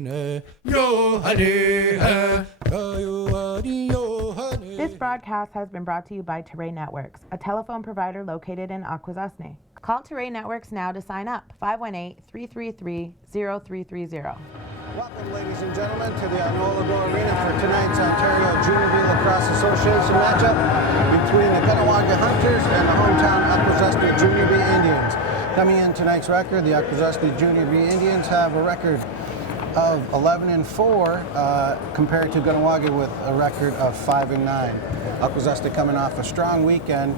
This broadcast has been brought to you by Terrain Networks, a telephone provider located in Akwesasne. Call Terrain Networks now to sign up. 518-333-0330. Welcome, ladies and gentlemen, to the Kanawake Arena for tonight's Ontario Junior B Lacrosse Association matchup between the Kanawake Hunters and the hometown Akwesasne Junior B Indians. Coming in tonight's record, the Akwesasne Junior B Indians have a record of 11-4 compared to Kanawake with a record of 5-9. Akwesasne coming off a strong weekend,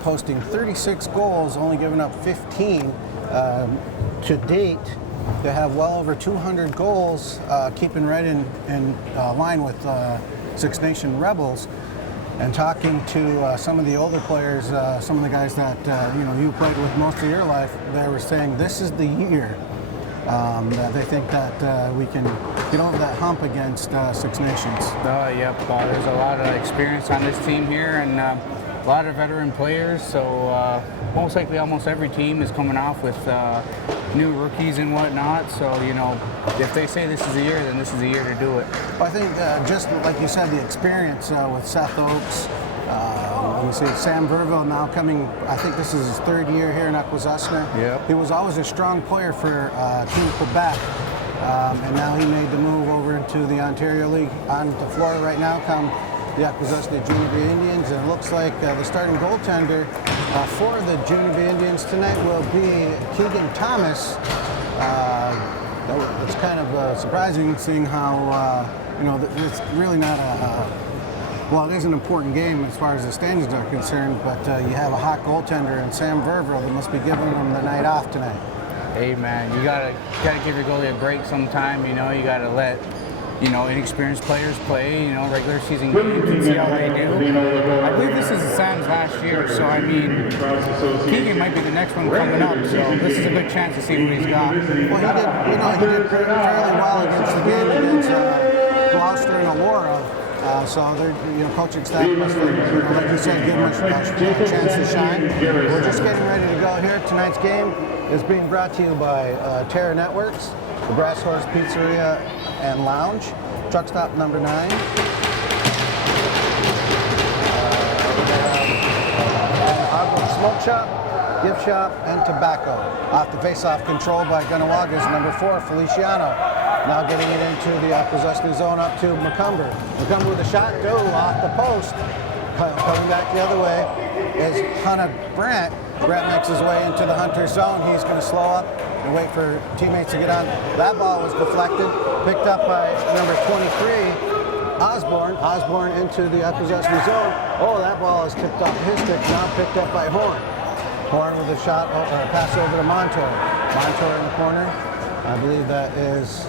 posting 36 goals, only giving up 15 to date. They have well over 200 goals, keeping right in line with Six Nation Rebels. And talking to some of the older players, some of the guys that you played with most of your life, they were saying this is the year that they think that we can get over that hump against Six Nations. Yep, there's a lot of experience on this team here, and a lot of veteran players, so most likely almost every team is coming off with new rookies and whatnot, so if they say this is the year, then this is the year to do it. I think just like you said, the experience with Seth Oakes, let me see, Sam Verville now coming, I think this is his third year here in Akwesasne. Yep. He was always a strong player for Team Quebec, and now he made the move over into the Ontario League on the floor right now, come the Akwesasne Junior B Indians, and it looks like the starting goaltender for the Junior B Indians tonight will be Keegan Thomas. It's kind of surprising seeing how, it's really not well, it is an important game as far as the standings are concerned, but you have a hot goaltender in Sam Verville that must be giving them the night off tonight. Hey man, you gotta give your goalie a break sometime, you gotta let inexperienced players play, regular season games and see how they do. I believe this is Sam's last year, so I mean, Keegan might be the next one coming up, so this is a good chance to see what he's got. Well, he did fairly well against the game against Gloucester and Aurora, so their coaching staff must have, like you said, give him a chance to shine. We're just getting ready to go here. Tonight's game is being brought to you by Terra Networks, the Brass Horse Pizzeria and Lounge, truck stop number 9. Smoke shop, gift shop, and tobacco. Off the face-off control by Kanawake is number 4, Feliciano. Now getting it into the Akwesasne zone up to McCumber. McCumber with a shot, off the post. Coming back the other way is Hunter Brandt. Brandt makes his way into the Hunter zone. He's going to slow up and wait for teammates to get on. That ball was deflected, picked up by number 23, Osborne. Osborne into the Akwesasne zone. Oh, that ball is tipped off his stick, now picked up by Horn. Horn with a shot, or a pass over to Montour. Montour in the corner. I believe that is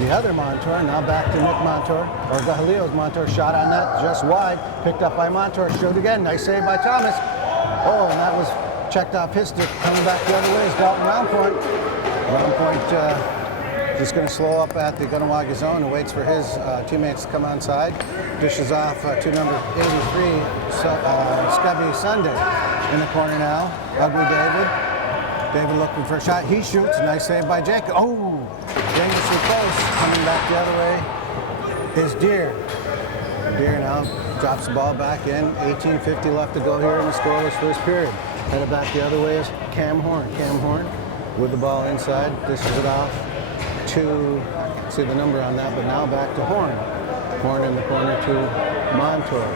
the other Montour. Now back to Nick Montour, or Gahalio's Montour. Shot on that, just wide. Picked up by Montour. Shoot again. Nice save by Thomas. Oh, and that was checked off his stick. Coming back the other way is Dalton Roundpoint. Roundpoint just going to slow up at the Kanawake zone and waits for his teammates to come onside. Dishes off to number 83, Scubby Sunday. In the corner now, Ugly David. David looking for a shot. He shoots. Nice save by Jacob. Oh, dangerously close. Coming back the other way is Deere. Deere now drops the ball back in. 18:50 left to go here in the scoreless first period. Headed back the other way is Cam Horn. Cam Horn with the ball inside. Dishes it off to, see the number on that, but now back to Horn. Horn in the corner to Montour.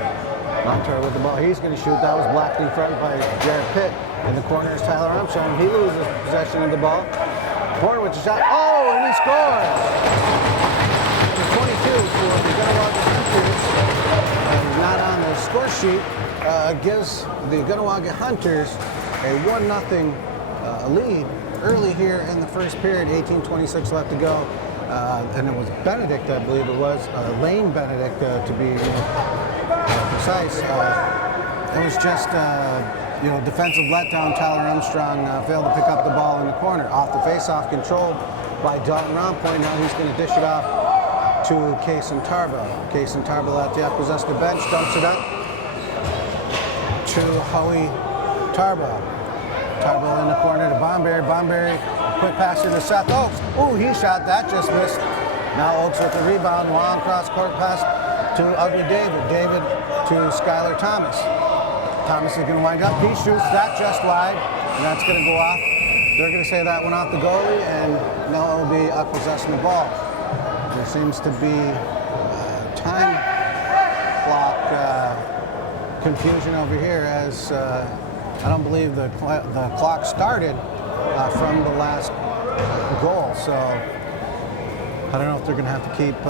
Montour with the ball. He's going to shoot. That was blocked in front by Jared Pitt. In the corner is Tyler Armstrong. He loses possession of the ball. Horn with the shot. Oh, and he scores! 22 for the Kanawake Hunters. Not on the score sheet. Gives the Kanawake Hunters a 1-0 lead early here in the first period. 18:26 left to go. And it was Benedict, I believe it was, Lane Benedict to be precise. It was just defensive letdown. Tyler Armstrong failed to pick up the ball in the corner. Off the face-off, controlled by Dalton Roundpoint. Now he's going to dish it off to Kaysen Tarbell. Kaysen Tarbell at the Akwesasne bench, dumps it up to Howie Tarbell. Tarbell in the corner to Bomberry. Bomberry, quick pass to Seth Oakes. Ooh, he shot that, just missed Now Oaks with the rebound, long cross-court pass to Ugly David. David to Skylar Thomas. Thomas is going to wind up. He shoots that just wide, and that's going to go off. They're going to say that went off the goalie, and now it will be Akwesasne ball. There seems to be time clock confusion over here, as I don't believe the clock started from the last goal. So I don't know if they're going to have to keep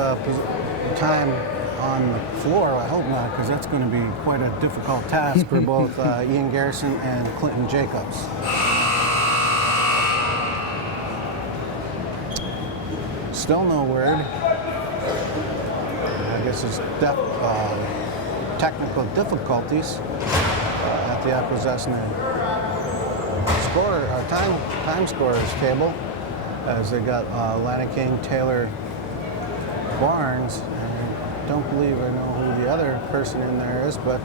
time on the floor. I hope not, because that's going to be quite a difficult task for both Ian Garrison and Clinton Jacobs. Still no word. I guess it's technical difficulties at the Akwesasne time scorers table, as they got Lanaking, Taylor, Barnes. I don't believe I know who the other person in there is, but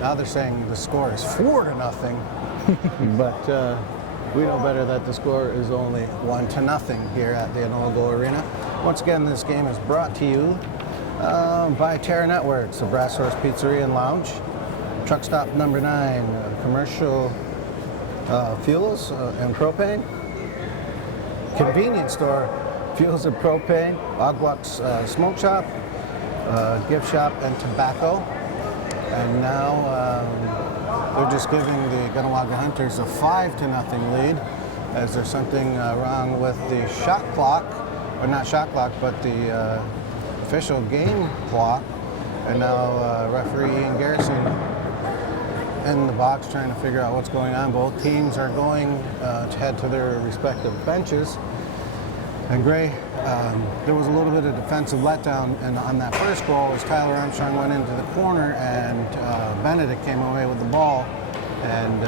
now they're saying the score is 4-0. But we know better that the score is only 1-0 here at the Enola Arena. Once again, this game is brought to you by Terra Networks, the Brass Horse Pizzeria and Lounge, Truck Stop number 9, commercial fuels and propane, convenience store, fuels and propane, Agwak's smoke shop, gift shop, and tobacco. And now they're just giving the Kanawake Hunters a 5-0 lead, as there's something wrong with the shot clock, or not shot clock, but the official game clock. And now referee Ian Garrison in the box trying to figure out what's going on. Both teams are going to head to their respective benches. And Gray, there was a little bit of defensive letdown on that first goal as Tyler Armstrong went into the corner and Benedict came away with the ball. And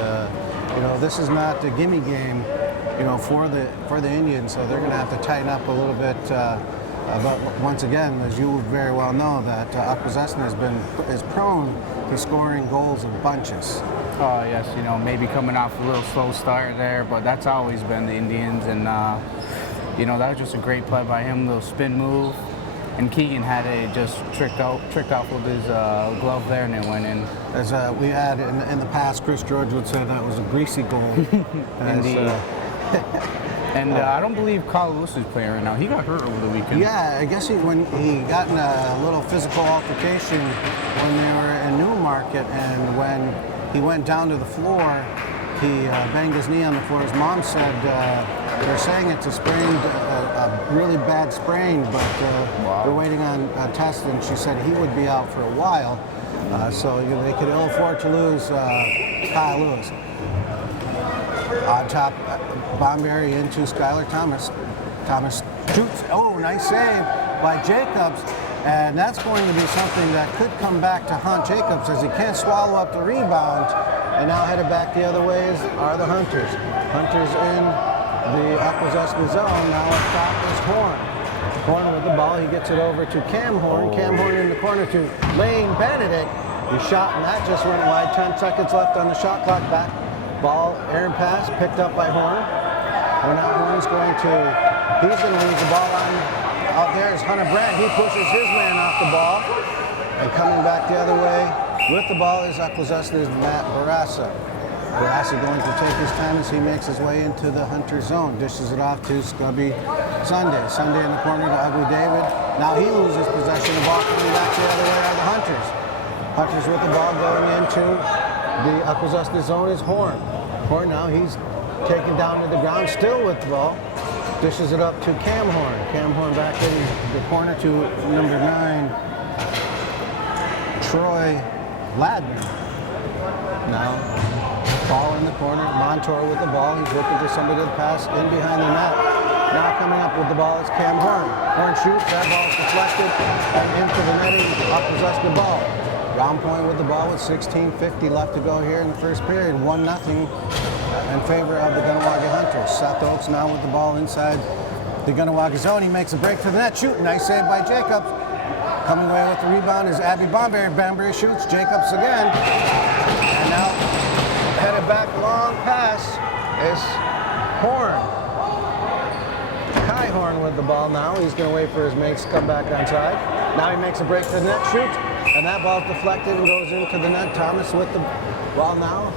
you know, this is not a gimme game, you know, for the Indians, so they're going to have to tighten up a little bit. But once again, as you very well know, that Akwesasne is prone to scoring goals in bunches. Oh yes, you know, maybe coming off a little slow start there, but that's always been the Indians. And you know, that was just a great play by him, little spin move, and Keegan had it just tricked off with his glove there, and it went in. As we had in the past, Chris George would say that was a greasy goal. Indeed. And I don't believe Carl Lewis is playing right now. He got hurt over the weekend. Yeah, I guess when he got in a little physical altercation when they were in Newmarket, and when he went down to the floor, he banged his knee on the floor. His mom said they're saying it's a sprained, a really bad sprain, but they're waiting on a test, and she said he would be out for a while. So you know, they could ill afford to lose Kyle Lewis. On top, Bomberry into Skylar Thomas. Thomas shoots. Oh, nice save by Jacobs. And that's going to be something that could come back to haunt Jacobs, as he can't swallow up the rebound. And now headed back the other ways are the Hunters. Hunters in the Akwesasne zone. Now up top is Horn. Horn with the ball. He gets it over to Cam Horn. Cam Horn in the corner to Lane Benedict. He shot, and that just went wide. 10 seconds left on the shot clock. Back. Ball, errant pass, picked up by Horn. Well, now Horn's he's going to lose the ball on. Out there is Hunter Brandt. He pushes his man off the ball. And coming back the other way with the ball is Akwesasne's Matt Barassa. Barassa going to take his time as he makes his way into the Hunter zone. Dishes it off to Scubby Sunday. Sunday in the corner to Ugly David. Now he loses possession. The ball coming back the other way are the Hunters. Hunters with the ball going into the Akwesasne zone is Horn. Horn now, he's taken down to the ground, still with the ball. Dishes it up to Cam Horn. Cam Horn back in the corner to number 9, Troy Ladner. Now, ball in the corner. Montour with the ball. He's looking for somebody to pass in behind the net. Now coming up with the ball is Cam Horn. Horn shoots, that ball is deflected and into the netting. Akwesasne ball. Round point with the ball with 16:50 left to go here in the first period. 1-0 in favor of the Kanawake Hunters. Seth Oaks now with the ball inside the Kanawake zone. He makes a break for the net. Shoot, nice save by Jacobs. Coming away with the rebound is Abby Bomberry. Bomberry shoots, Jacobs again. And now headed back, long pass is Horn. Kai Ihorn with the ball now. He's going to wait for his mates to come back onside. Now he makes a break to the net, shoots, and that ball's deflected and goes into the net. Thomas with the ball now.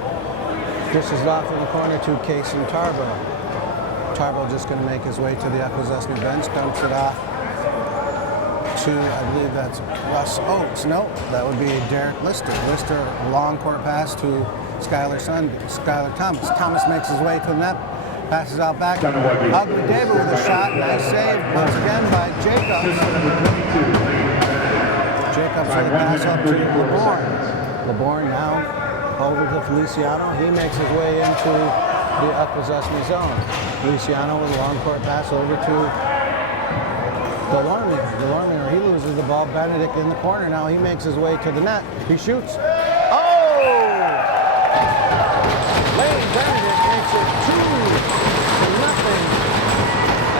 Dishes it off in the corner to Case and Tarbo. Tarbo just going to make his way to the Akwesasne bench, dumps it off to, I believe that's Russ Oates. No, that would be Derek Lister. Lister, a long court pass to Skylar Thomas. Thomas makes his way to the net, passes out back. Ugly David with a shot. Nice save once again by Jacobs. Jacobs with a pass up to LeBourne. LeBourne now over to Feliciano. He makes his way into the Akwesasne zone. Feliciano with a long court pass over to Delorme, or he loses the ball. Benedict in the corner now. He makes his way to the net. He shoots. Oh! Lane Benedict makes it 2-0.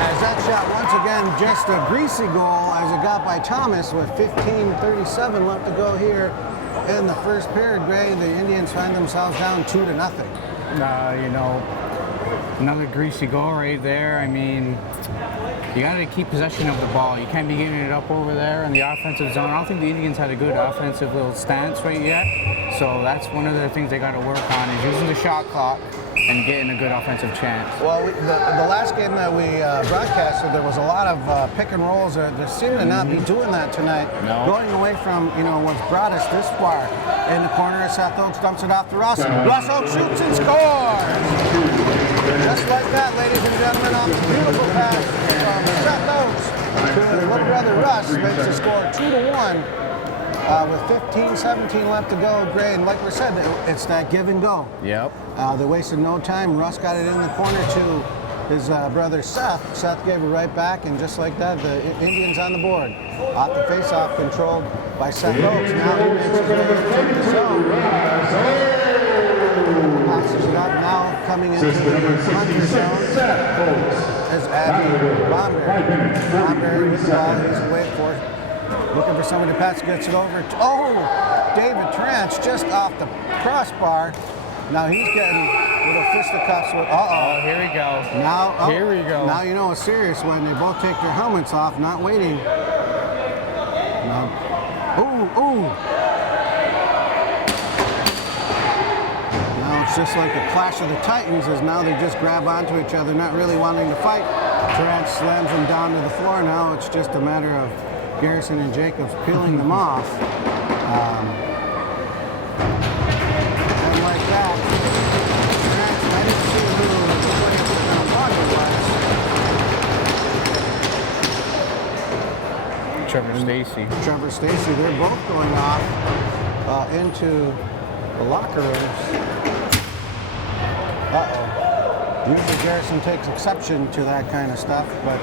As that shot once again just a greasy goal as it got by Thomas with 15:37 left to go here in the first period. Gray, the Indians find themselves down 2-0. You know, another greasy goal right there. I mean, you got to keep possession of the ball. You can't be giving it up over there in the offensive zone. I don't think the Indians had a good offensive little stance right yet. So that's one of the things they got to work on is using the shot clock and getting a good offensive chance. Well, the last game that we broadcasted, there was a lot of pick and rolls. They seem to not be doing that tonight. No. Going away from, what's brought us this far. In the corner, Seth Oakes dumps it off to Russ. Russ Oakes shoots and scores! Just like that, ladies and gentlemen, off the beautiful pass from Seth Oakes to his little brother Russ, makes the score 2-1 with 15-17 left to go. Gray, and like we said, it's that give and go. Yep. They wasted no time. Russ got it in the corner to his brother Seth. Seth gave it right back, and just like that, the Indians on the board. Off the face-off, controlled by Seth Oakes. Now he makes his way into the zone. Passes it up now, coming into the Hunter zone is Abby Bomberry. Bomberry with the ball, he's waiting for it. Looking for somebody to pass, gets it over. David Trance just off the crossbar. Now he's getting little fisticuffs with, Oh, here we go. Now, here we go. Now you know it's serious when they both take their helmets off, not waiting. It's just like the clash of the Titans as now they just grab onto each other, not really wanting to fight. Durant slams him down to the floor. Now it's just a matter of Garrison and Jacobs peeling them off. And like that, Durant, I didn't see who Trevor Stacy. Trevor Stacy, they're both going off into the locker rooms. Usually Garrison takes exception to that kind of stuff, but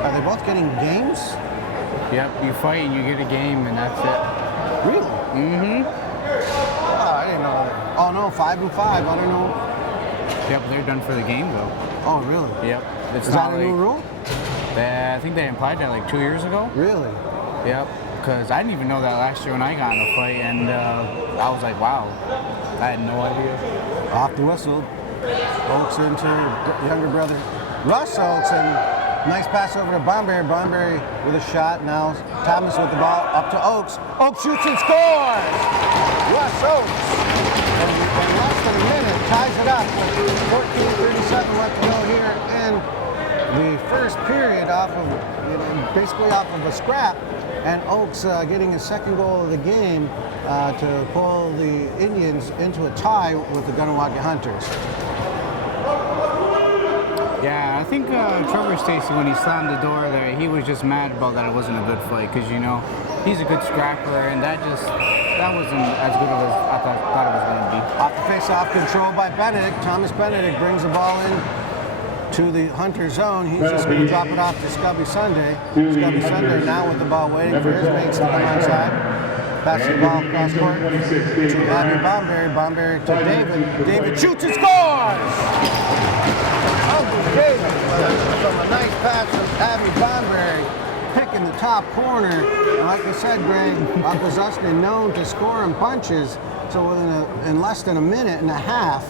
are they both getting games? Yep, you fight and you get a game and that's it. Really? Mm-hmm. Oh, I didn't know that. Oh no, 5-5, I don't know. Yep, they're done for the game though. Oh, really? Yep. It's Is that a new rule? I think they implied that like 2 years ago. Really? Yep. Because I didn't even know that last year when I got in a fight, and I was like, wow, I had no idea. Off the whistle. Oakes into younger brother Russ Oakes, and nice pass over to Bomberry. Bomberry with a shot. Now Thomas with the ball up to Oakes. Oakes shoots and scores! Russ Oakes, in less than a minute, ties it up with 14:37 left to go here in the first period, basically off of a scrap. And Oakes getting his second goal of the game to pull the Indians into a tie with the Kanawake Hunters. Yeah, I think Trevor Stacy, when he slammed the door there, he was just mad about that it wasn't a good fight because, he's a good scrapper, and that wasn't as good as I thought it was going to be. Off the face-off, controlled by Benedict. Thomas Benedict brings the ball in to the Hunter zone. He's just going to drop it off to Scubby Sunday. Scubby Sunday now with the ball waiting for his mates to come outside. Passes the ball across court to Abby Bomberry. Bomberry to David. David shoots and scores! Uncle David from a nice pass from Abby Bomberry, picking the top corner. And like I said, Greg, Akwesasne known to score in punches. So in less than a minute and a half,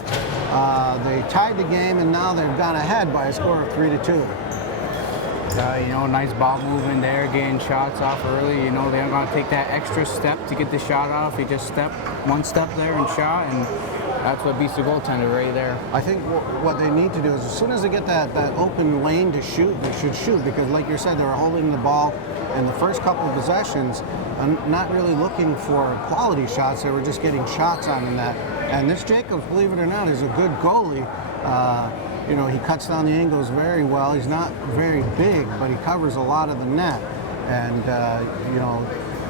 they tied the game, and now they've gone ahead by a score of 3-2. You know, nice ball movement there, getting shots off early. You know, they're going to take that extra step to get the shot off. He just one step there and shot, and that's what beats the goaltender right there. I think what they need to do is as soon as they get that open lane to shoot, they should shoot, because like you said, they were holding the ball in the first couple of possessions and not really looking for quality shots. They were just getting shots on the net. And this Jacobs, believe it or not, is a good goalie. You know, he cuts down the angles very well. He's not very big, but he covers a lot of the net. And, you know,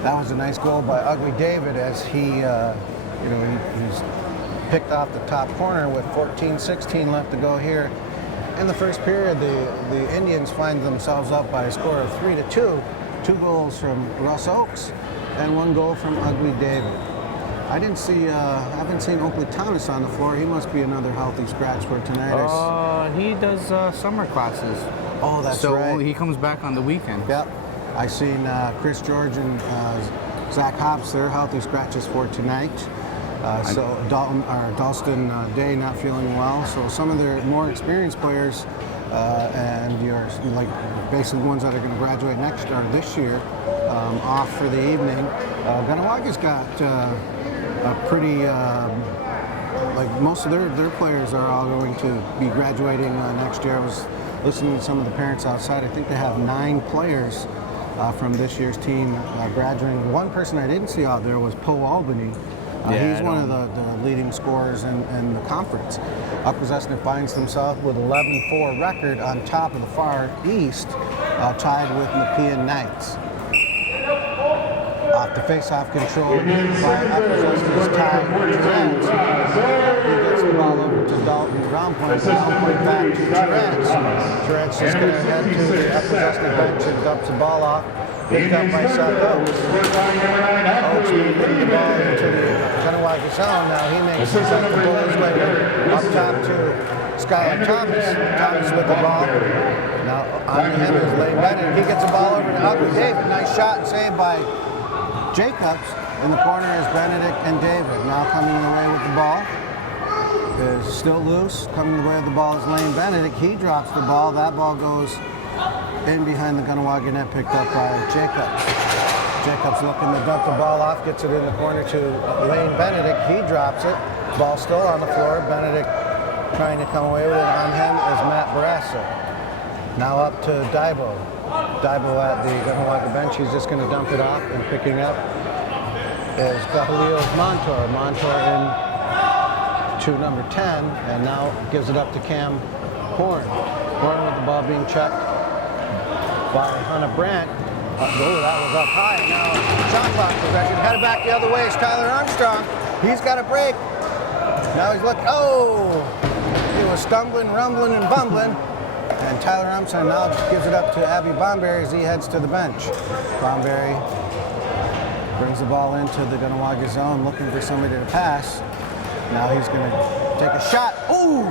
that was a nice goal by Ugly David as he, you know, he's picked off the top corner with 14-16 left to go here. In the first period, the Indians find themselves up by a score of 3-2. 2 goals from Russ Oakes and 1 goal from Ugly David. I haven't seen Oakley Thomas on the floor. He must be another healthy scratch for tonight. He does summer classes. Oh, that's right. So he comes back on the weekend. Yep. I seen Chris George and Zach Hobbs, they're healthy scratches for tonight. So Dalston Day not feeling well. So some of their more experienced players and your like basically ones that are going to graduate next or this year off for the evening. Kanawake's got a pretty like most of their players are all going to be graduating next year. I was listening to some of the parents outside. I think they have 9 players from this year's team graduating. One person I didn't see out there was Poe Albany. He's one of the leading scorers in the conference. Akwesasne finds themselves with 11-4 record on top of the far east, tied with Nepean Knights. Off the face-off control by Akwesasne's Ty Terence. He gets the ball over to Dalton Round point back to Terence. Terence is going to head to the Akwesasne bench and dumps the ball off. Picked up by Seth Oakes. Oakes moving the ball into the Kanawake zone. Now he makes the goalies later. Up top to Skylar Thomas. Thomas with the ball. Now on him is Lane Bennett. He gets the ball over to Ugly David. Nice shot and saved by Jacobs. In the corner is Benedict and David. Now coming away with the ball is still loose. Coming away with the ball is Lane Benedict. He drops the ball. That ball goes in behind the Kanawake net, picked up by Jacobs. Jacobs looking to dump the ball off, gets it in the corner to Lane Benedict. He drops it. Ball still on the floor. Benedict trying to come away with it. On him is Matt Barassa. Now up to Daibo. Daibo at the Kanawake bench. He's just going to dump it off, and picking up is Gahalil Montour. Montour in to number 10, and now gives it up to Cam Horn. Horn with the ball being checked by Hunter Brandt. That was up high. Now shot clock possession. Headed back the other way is Tyler Armstrong. He's got a break. Now he's looking. Oh! He was stumbling, rumbling, and bumbling. And Tyler Armstrong now gives it up to Abby Bomberry as he heads to the bench. Bomberry brings the ball into the Kanawake zone, looking for somebody to pass. Now he's going to take a shot. Ooh!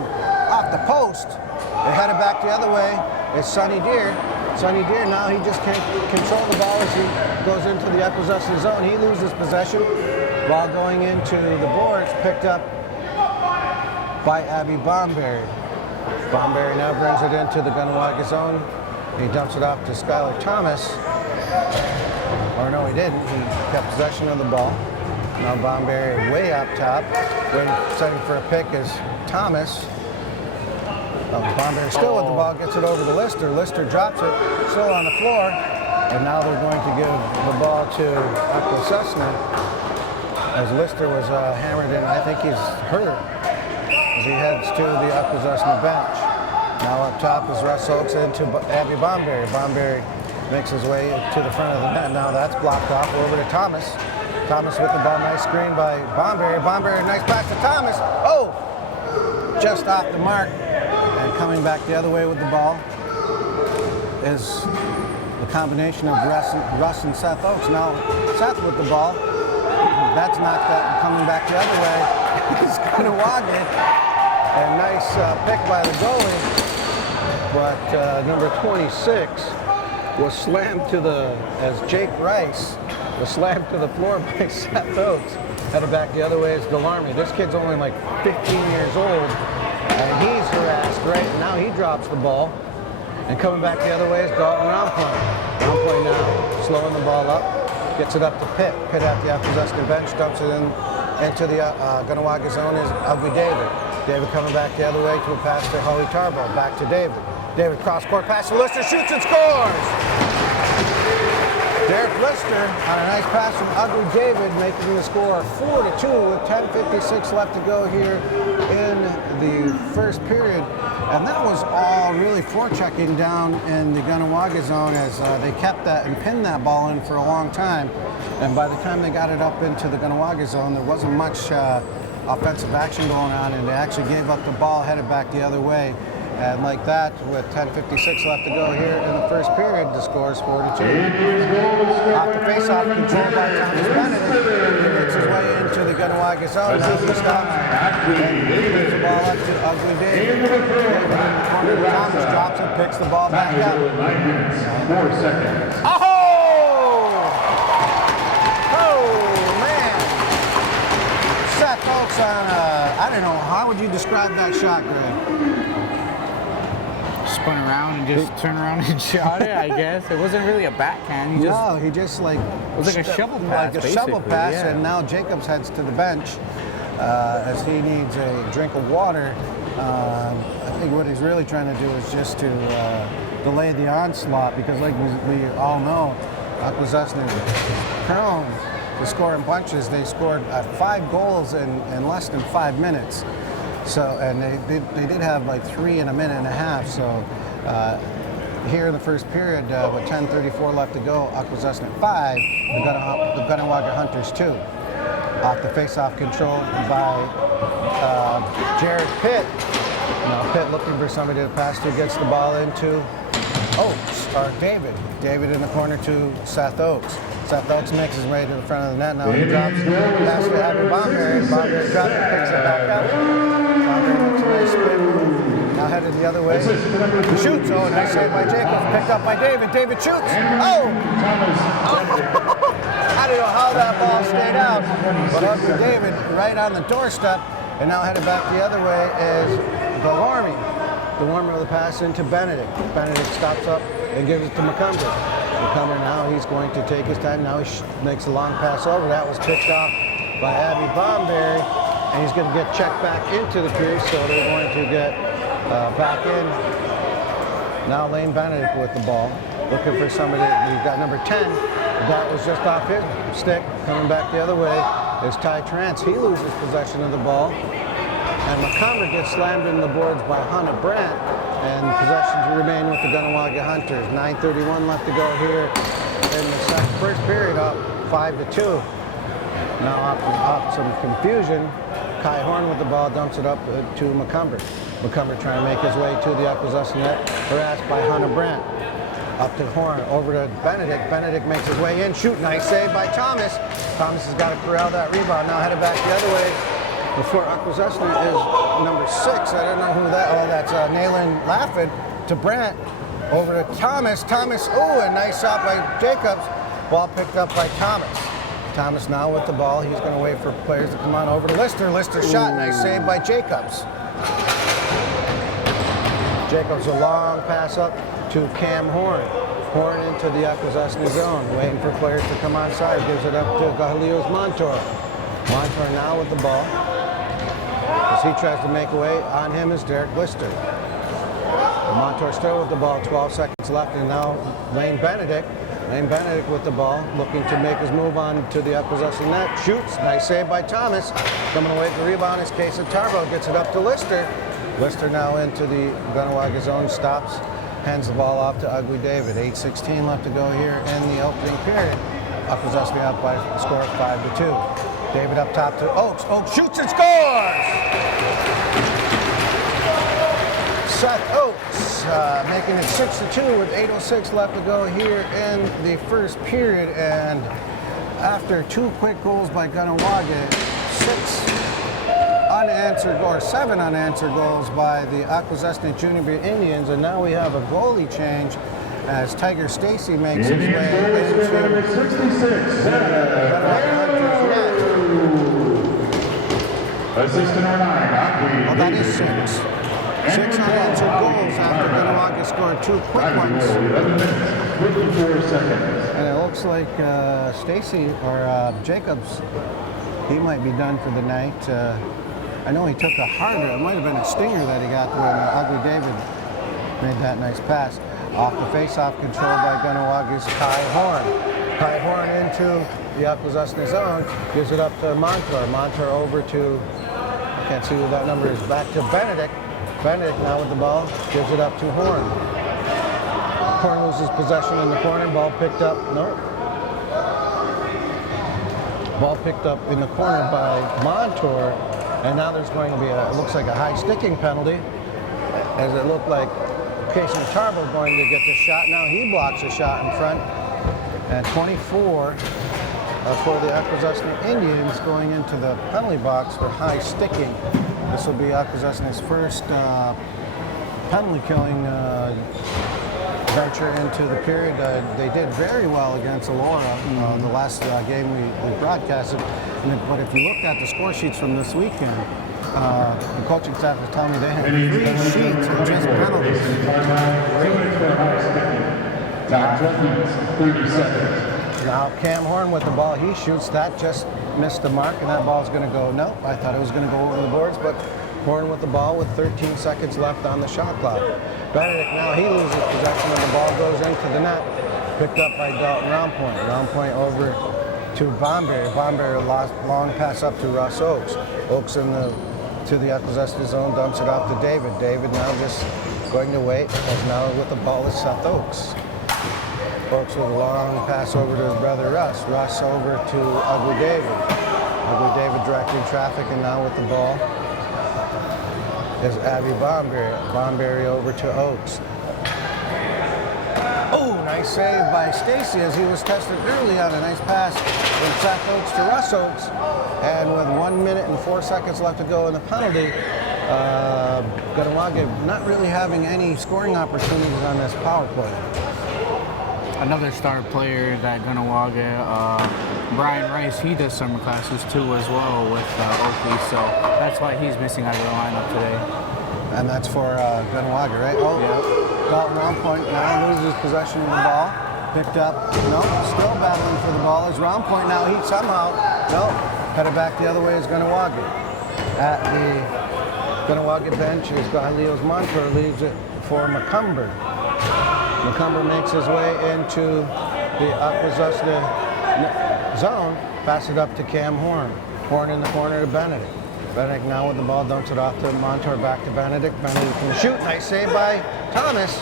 Off the post. They headed back the other way. It's Sonny Deer. Sonny Deer, now he just can't control the ball as he goes into the Akwesasne zone. He loses possession while going into the boards, picked up by Abby Bomberry. Bomberry now brings it into the Kanawake zone. He dumps it off to Skylar Thomas. Or no, he didn't. He kept possession of the ball. Now Bomberry way up top, setting for a pick is Thomas. Bomberry still with the ball, gets it over to Lister. Lister drops it, still on the floor. And now they're going to give the ball to Akwesasne as Lister was hammered in. I think he's hurt as he heads to the Akwesasne bench. Now up top is Russ Oakes into Abby Bomberry. Bomberry makes his way to the front of the net. Now that's blocked off. Over to Thomas. Thomas with the ball. Nice screen by Bomberry. Bomberry, nice pass to Thomas. Oh! Just off the mark. And coming back the other way with the ball is the combination of Russ and Seth Oakes. Now Seth with the ball. That's knocked out. Coming back the other way is Kanawake. And nice pick by the goalie. But number 26 was slammed to as Jake Rice was slammed to the floor by Seth Oakes. Headed back the other way is Delarmy. This kid's only like 15 years old. And he's harassed right now. He drops the ball. And coming back the other way is Dalton Rompoint. Rompoint now slowing the ball up, gets it up to Pitt. Pitt at the Akwesasne bench, dumps it into the Kanawake zone is Ugly David. David coming back the other way to a pass to Howie Tarbo. Back to David. David cross-court pass to Lister, shoots and scores! Derek Lister on a nice pass from Ugly David, making the score 4-2 with 10:56 left to go here in the first period. And that was all really forechecking down in the Kanawake zone as they kept that and pinned that ball in for a long time. And by the time they got it up into the Kanawake zone, there wasn't much offensive action going on, and they actually gave up the ball, headed back the other way. And like that, with 10:56 left to go here in the first period, the score is 4-2. Off the face-off, controlled by Thomas Benedict. He makes his way into the Kanawake zone. Now he stops and gives the ball up to Ugly David. David in the corner. Thomas drops it, picks the ball back up. 4 seconds. Oh! Oh, man. Seth Oaks on I don't know, how would you describe that shot, Greg? Spun around and just turned around and shot it, I guess. It wasn't really a backhand. He just like... It was like a shovel pass, Like a shovel pass, yeah. and now Jacobs heads to the bench as he needs a drink of water. I think what he's really trying to do is just to delay the onslaught, because like we all know, Akwesasne is prone to scoring bunches. They scored 5 goals in less than 5 minutes. So, and they did have like 3 in a minute and a half. So here in the first period, with 10:34 left to go, Akwesasne 5, the Kanawake Hunters 2. Off the face-off control by Jared Pitt. Now Pitt looking for somebody to pass to, gets the ball into Oaks, or David. David in the corner to Seth Oaks. Seth Oaks makes his way to the front of the net. Now he drops pass to Abby Bomberry. Bomberry drops it, picks it back up. Bomberry makes a nice spin move. Now headed the other way. He shoots. Oh, nice save by Jacobs. Picked up by David. David shoots. Oh! I don't know how that ball stayed out. But up to David, right on the doorstep. And now headed back the other way is Delorme. Delorme with a pass into Benedict. Benedict stops up and gives it to McCumber. McCumber now, he's going to take his time. Now he makes a long pass over. That was picked off by Abby Bomberry. And he's going to get checked back into the crease, so they're going to get back in. Now Lane Benedict with the ball, looking for somebody. We've got number 10. That was just off his stick. Coming back the other way is Ty Trance. He loses possession of the ball. And McCumber gets slammed in the boards by Hannah Brandt. And possession to remain with the Kanawake Hunters. 9:31 left to go here in the first period, up 5-2. Now off some confusion, Kai Horn with the ball dumps it up to McCumber. McCumber trying to make his way to the Akwesasne net, harassed by Hannah Brandt. Up to Horn, over to Benedict. Benedict makes his way in, shoot, nice save by Thomas. Thomas has got to corral that rebound. Now headed back the other way. Before Akwesasne is number 6. I don't know who that. Oh, that's Nayland Laffin to Brandt. Over to Thomas. Thomas. Oh, a nice shot by Jacobs. Ball picked up by Thomas. Thomas now with the ball. He's going to wait for players to come on over to Lister. Lister shot. Nice save by Jacobs. Jacobs a long pass up to Cam Horn. Horn into the Akwesasne zone, waiting for players to come onside. Gives it up to Gahalios Montour. Montour now with the ball. As he tries to make away, on him is Derek Lister. Montour still with the ball, 12 seconds left, and now Lane Benedict. Lane Benedict with the ball, looking to make his move on to the Akwesasne net. Shoots, nice save by Thomas. Coming away with the rebound is Kesa Tarbo, gets it up to Lister. Lister now into the Kanawake zone, stops, hands the ball off to Ugly David. 8:16 left to go here in the opening period. Akwesasne up by a score of 5-2. David up top to Oaks. Oaks shoots and scores! Seth Oaks making it 6-2 with 8:06 left to go here in the first period. And after 2 quick goals by Kanawake, 7 unanswered goals by the Akwesasne Junior B Indians. And now we have a goalie change as Tiger Stacy makes his way into the Kanawake Hunters net. Assistant number 9, Well, that is 6. 6 unanswered goals after Kanawake scored 2 quick ones. 11 minutes, 54 seconds. And it looks like Stacy or Jacobs, he might be done for the night. I know he took a harder, it might have been a stinger that he got when Ugly David made that nice pass. Off the face-off control by Kanawake's Kai Horn. Kai Horn into the Akwesasne zone, gives it up to Montour. Montour over to, I can't see who that number is, back to Benedict. Benedict now with the ball, gives it up to Horn. Horn loses possession in the corner, ball picked up, no. Ball picked up in the corner by Montour, and now there's going to be it looks like a high sticking penalty, as it looked like Casey Tarbo going to get the shot. Now he blocks a shot in front, and 24 for the Akwesasne Indians going into the penalty box for high sticking. This will be Akwesasne's first penalty killing venture into the period. They did very well against Elora the last game we broadcasted. But if you looked at the score sheets from this weekend, the coaching staff was telling me they had 3 sheets of just penalties. Time 12 minutes, 30 seconds. Now Cam Horn with the ball, he shoots, that just missed the mark, and that ball's going to go, no, I thought it was going to go over the boards, but Horn with the ball with 13 seconds left on the shot clock. Benedict now, he loses possession and the ball goes into the net, picked up by Dalton Roundpoint. Roundpoint over to Bomberry. Bomberry lost long pass up to Russ Oakes. Oakes to the Akwesasne zone, dumps it off to David. David now just going to wait, as now with the ball is Seth Oakes. Oakes with a long pass over to his brother Russ. Russ over to Ugly David. Ugly David directing traffic, and now with the ball is Abby Bomberry. Bomberry over to Oakes. Oh, nice save by Stacy as he was tested early on a nice pass from Seth Oakes to Russ Oakes. And with 1 minute and 4 seconds left to go in the penalty, Kanawake not really having any scoring opportunities on this power play. Another star player that Kanawake, Brian Rice, he does summer classes too as well with Oakley, so that's why he's missing out of the lineup today. And that's for Kanawake, right? Oh, yeah. Dalton Roundpoint now loses possession of the ball. Picked up, no, still battling for the ball. Is Roundpoint now, he somehow, no, headed back the other way is Kanawake. At the Kanawake bench is Leo's Montour, leaves it for McCumber. McCumber makes his way into the Akwesasne zone, pass it up to Cam Horn. Horn in the corner to Benedict. Benedict now with the ball, dumps it off to Montour, back to Benedict. Benedict can shoot, nice save by Thomas.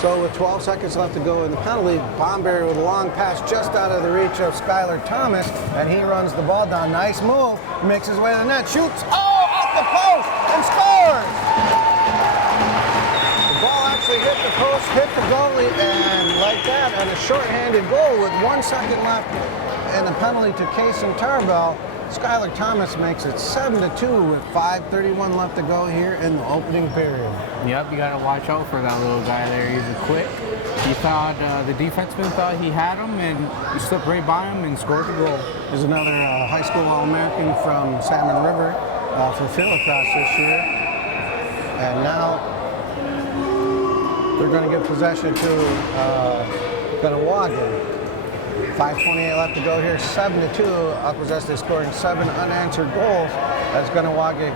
So with 12 seconds left to go in the penalty, Bomberry with a long pass just out of the reach of Skylar Thomas, and he runs the ball down. Nice move, he makes his way to the net, shoots, off the post, and scores! Hit the post, hit the goalie, and like that, and a short-handed goal with 1 second left and the penalty to Case and Tarbell. Skylar Thomas makes it 7-2 with 5:31 left to go here in the opening period. Yep, you got to watch out for that little guy there. He's a quick. He thought, the defenseman thought he had him, and he slipped right by him and scored the goal. There's another high school All-American from Salmon River for field lacrosse this year. And now they're going to give possession to Kanawake. 5:28 left to go here, 7-2. Akwesasne scoring 7 unanswered goals as Kanawake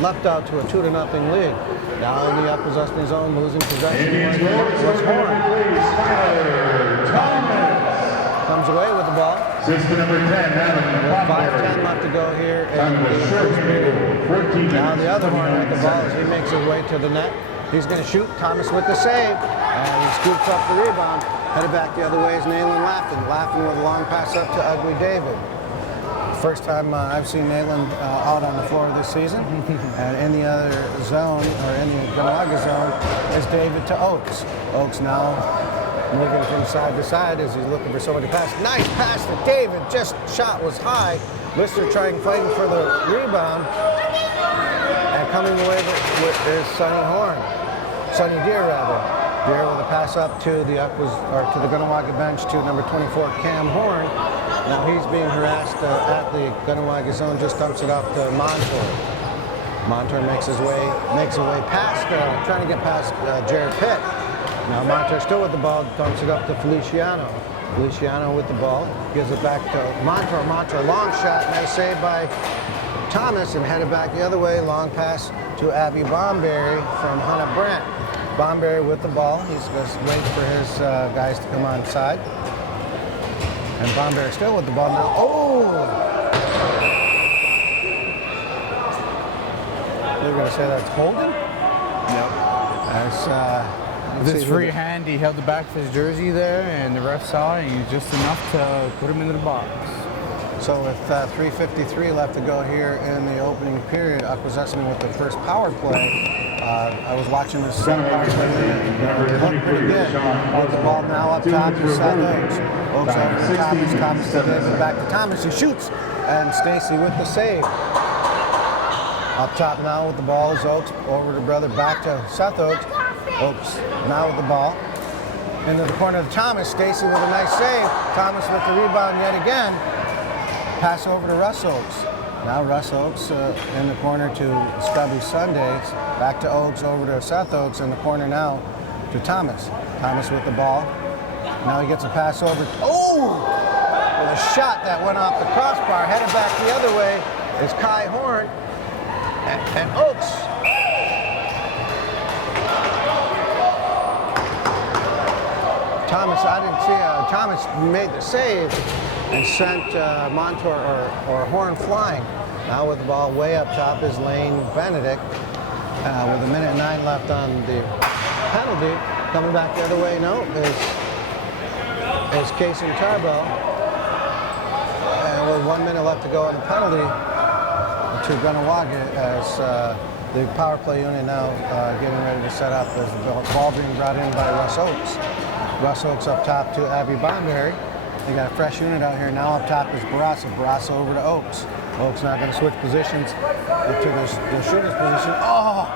leapt out to a 2-0 lead. Now in the Akwesasne zone, losing possession was Horn. Comes away with the ball. System number 10, With 5:10 left to go here in the first period. Now the other Horn with the ball as he makes his way to the net. He's going to shoot. Thomas with the save, and he scoops up the rebound. Headed back the other way is Nayland Laffin. Laffin with a long pass up to Ugly David. First time I've seen Nayland out on the floor this season. And in the other zone, or in the Kanawake zone, is David to Oakes. Oakes now moving from side to side as he's looking for someone to pass. Nice pass to David. Just shot was high. Lister fighting for the rebound. And coming away with is Sonny Deere rather. Deere with a pass up to the Kanawake bench to number 24 Cam Horn. Now he's being harassed at the Kanawake zone, just dumps it off to Montour. Montour makes his way past, trying to get past Jared Pitt. Now Montour still with the ball, dumps it up to Feliciano. Feliciano with the ball, gives it back to Montour. Montour, long shot, nice save by Thomas, and headed back the other way. Long pass to Abby Bomberry from Hannah Brandt. Bomberry with the ball. He's just waiting for his guys to come on side. And Bomberry still with the ball now. Oh! They're going to say that's holding? Yep. That's, With his free hand, he held the back of his jersey there, and the ref saw it, and he just enough to put him into the box. So with 3:53 left to go here in the opening period, Akwesasne with the first power play. I was watching this power play. It looked pretty good. With the ball now up top to Seth Oaks. Oaks over to Thomas. Thomas to David, back to Thomas. He shoots, and Stacy with the save. Up top now with the ball is Oaks. Over to brother, back to Seth Oaks. Oaks now with the ball. Into the corner of Thomas. Stacy with a nice save. Thomas with the rebound yet again. Pass over to Russ Oaks. Now Russ Oaks in the corner to Scubby Sundays. Back to Oaks, over to Seth Oaks in the corner now to Thomas. Thomas with the ball. Now he gets a pass over. Oh! With a shot that went off the crossbar. Headed back the other way is Kai Horn and Oaks. Thomas, I didn't see, Thomas made the save and sent Montour or Horn flying. Now with the ball way up top is Lane Benedict. With 1:09 left on the penalty. Coming back the other way, no, is Casey Tarbell. And with 1 minute left to go on the penalty to Kanawake as the power play unit now getting ready to set up as the ball being brought in by Russ Oaks. Russ Oaks up top to Abby Bomberry. They got a fresh unit out here. Now up top is Barassa. Barassa over to Oaks. Oaks now going to switch positions to the shooter's position. Oh!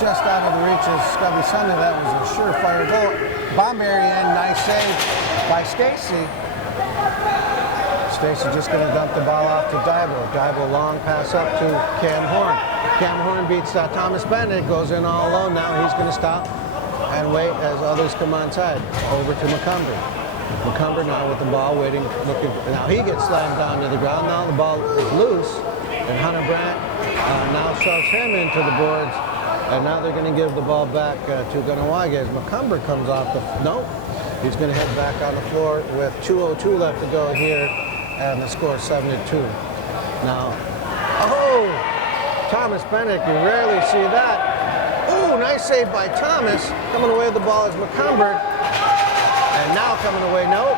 Just out of the reach of Scubby Sunday. That was a surefire goal. Bomberry in, nice save by Stacy. Stacy just going to dump the ball off to Daibo. Daibo long pass up to Cam Horn. Cam Horn beats Thomas Bennett, goes in all alone. Now he's going to stop and wait as others come on side. Over to McCumber. McCumber now with the ball, waiting, looking. Now he gets slammed down to the ground. Now the ball is loose, and Hannah Brandt now shoves him into the boards. And now they're going to give the ball back to Kanawake as McCumber comes off the. Nope. He's going to head back on the floor with 2:02 left to go here, and the score 7-2. Now, oh, Thomas Bennett, you rarely see that. Ooh, nice save by Thomas. Coming away with the ball is McCumber. And now coming away, nope.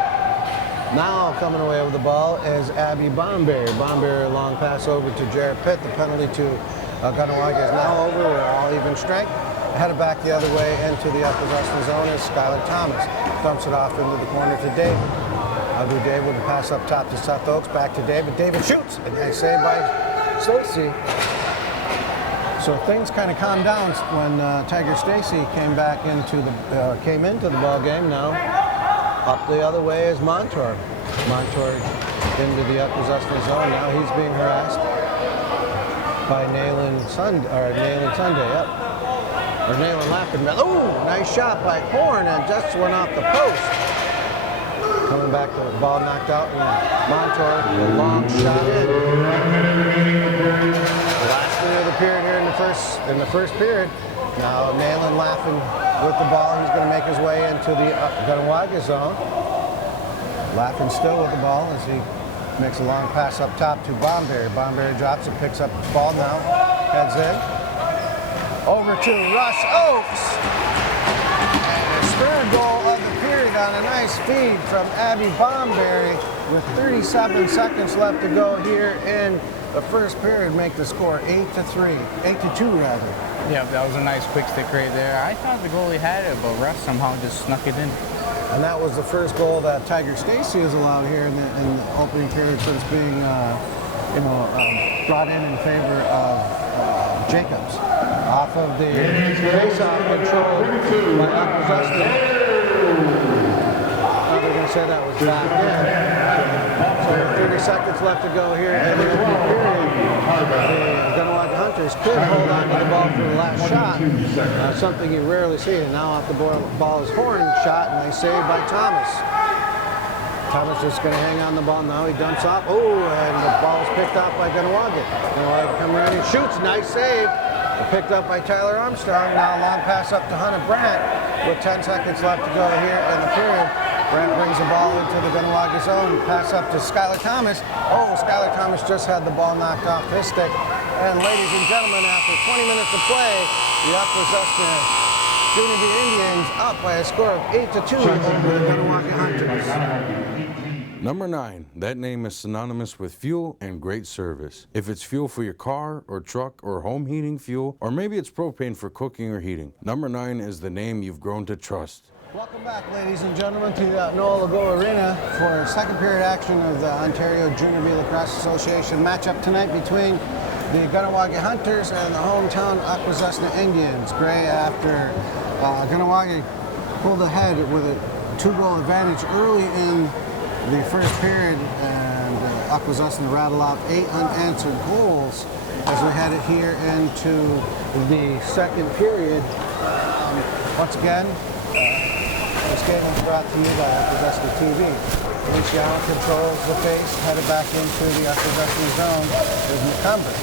Now coming away with the ball is Abby Bomberry. Bomberry, long pass over to Jared Pitt. The penalty to Kanawake is now over. We're all even strength. Headed back the other way into the Akwesasne zone is Skylar Thomas. Dumps it off into the corner to David. I'll do David with a pass up top to Seth Oaks. Back to David. David shoots. And a save by Stacy. So things kind of calmed down when Tiger Stacy came back into the ball game. Now up the other way is Montour. Montour into the Akwesasne zone. Now he's being harassed by Nayland Sunday. Yep. Or Nayland Lappin. Oh, nice shot by Horn and just went off the post. Coming back, the ball knocked out, and Montour, a long shot in. Last minute of the period here in the first period. Now Nayland laughing with the ball. He's going to make his way into the Kanawake zone. Laughing still with the ball as he makes a long pass up top to Bomberry. Bomberry drops it, picks up the ball now, heads in. Over to Russ Oaks. And his third goal of the period on a nice feed from Abby Bomberry with 37 seconds left to go here in the first period. Make the score 8-2 rather. Yeah, that was a nice quick stick right there. I thought the goalie had it, but Russ somehow just snuck it in. And that was the first goal that Tiger Stacy has allowed here in the opening period since being brought in favor of Jacobs. Off of the face-off control by Akwesasne. They're going to say that was back in. So 30 seconds left to go here in the opening period. The Kanawake Hunters Hunters could hold on to the ball for the last shot. Something you rarely see. And now off the ball is Horn shot, and they saved by Thomas. Thomas is going to hang on the ball now. He dumps off. Oh, and the ball is picked off by Kanawake. Kanawake comes around and shoots. Nice save. Picked up by Tyler Armstrong. Now a long pass up to Hunter Brandt with 10 seconds left to go here in the period. Brandt brings the ball into the Kanawake zone. Pass up to Skylar Thomas. Oh, Skylar Thomas just had the ball knocked off his stick. And ladies and gentlemen, after 20 minutes of play, the Akwesasne Junior B Indians up by a score of 8-2 over the Kanawake Hunters. Number 9, that name is synonymous with fuel and great service. If it's fuel for your car or truck or home heating fuel, or maybe it's propane for cooking or heating, Number 9 is the name you've grown to trust. Welcome back, ladies and gentlemen, to the Noah Legault Arena for second period action of the Ontario Junior B Lacrosse Association matchup tonight between the Kanawake Hunters and the hometown Akwesasne Indians. Gray after Kanawake pulled ahead with a 2-goal advantage early in the first period, and Akwesasne rattled off 8 unanswered goals as we headed here into the second period. Once again, this game was brought to you by Akwesasne TV. Feliciano controls the face, headed back into the Akwesasne zone is McCumber.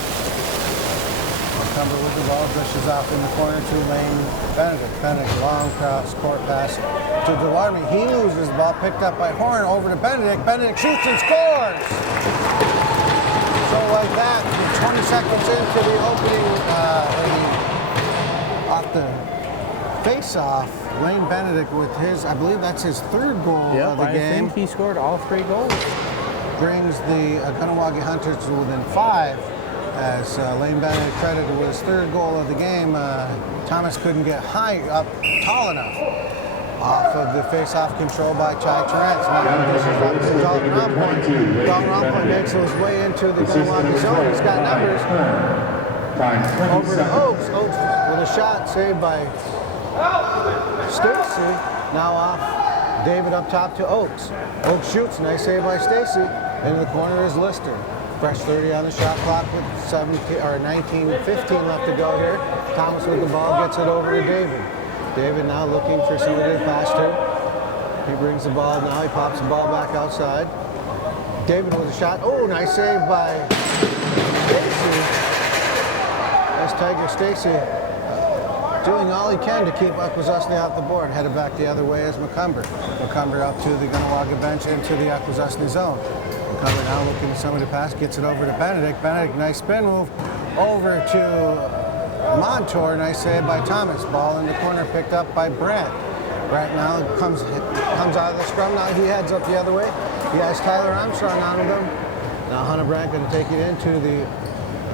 McCumber with the ball, dishes off in the corner to Lane Benedict. Benedict, long cross, court pass to Delarmy. He loses the ball, picked up by Horn, over to Benedict. Benedict shoots and scores! So like that, 20 seconds into the opening, off the face-off, Lane Benedict with his, I believe that's his 3rd goal of the game. I think he scored all 3 goals. Brings the Kanawake Hunters to within 5. As Lane Benedict credited with his 3rd goal of the game. Thomas couldn't get high up tall enough. Off of the face-off control by Chai Terence. Now this is up to Dalton Rompoint. Dalton Rompoint makes his way into the Kanawake zone. He's got numbers. Over to Oakes. Oakes with a shot saved by Stacy. Now off David up top to Oakes. Oakes shoots. Nice save by Stacy. In the corner is Lister. Fresh 30 on the shot clock with 19:15 left to go here. Thomas with the ball gets it over to David. David now looking for somebody to pass to. He brings the ball now. He pops the ball back outside. David with a shot. Oh, nice save by Stacy. That's Tiger Stacy doing all he can to keep Akwesasne off the board. Headed back the other way is McCumber. McCumber up to the Kanawake bench into the Akwesasne zone. McCumber now looking for somebody to pass, gets it over to Benedict. Benedict, nice spin move over to Montour. Nice save by Thomas. Ball in the corner picked up by Brandt. Brandt now comes out of the scrum. Now he heads up the other way. He has Tyler Armstrong on with him. Now Hunter Brandt going to take it into the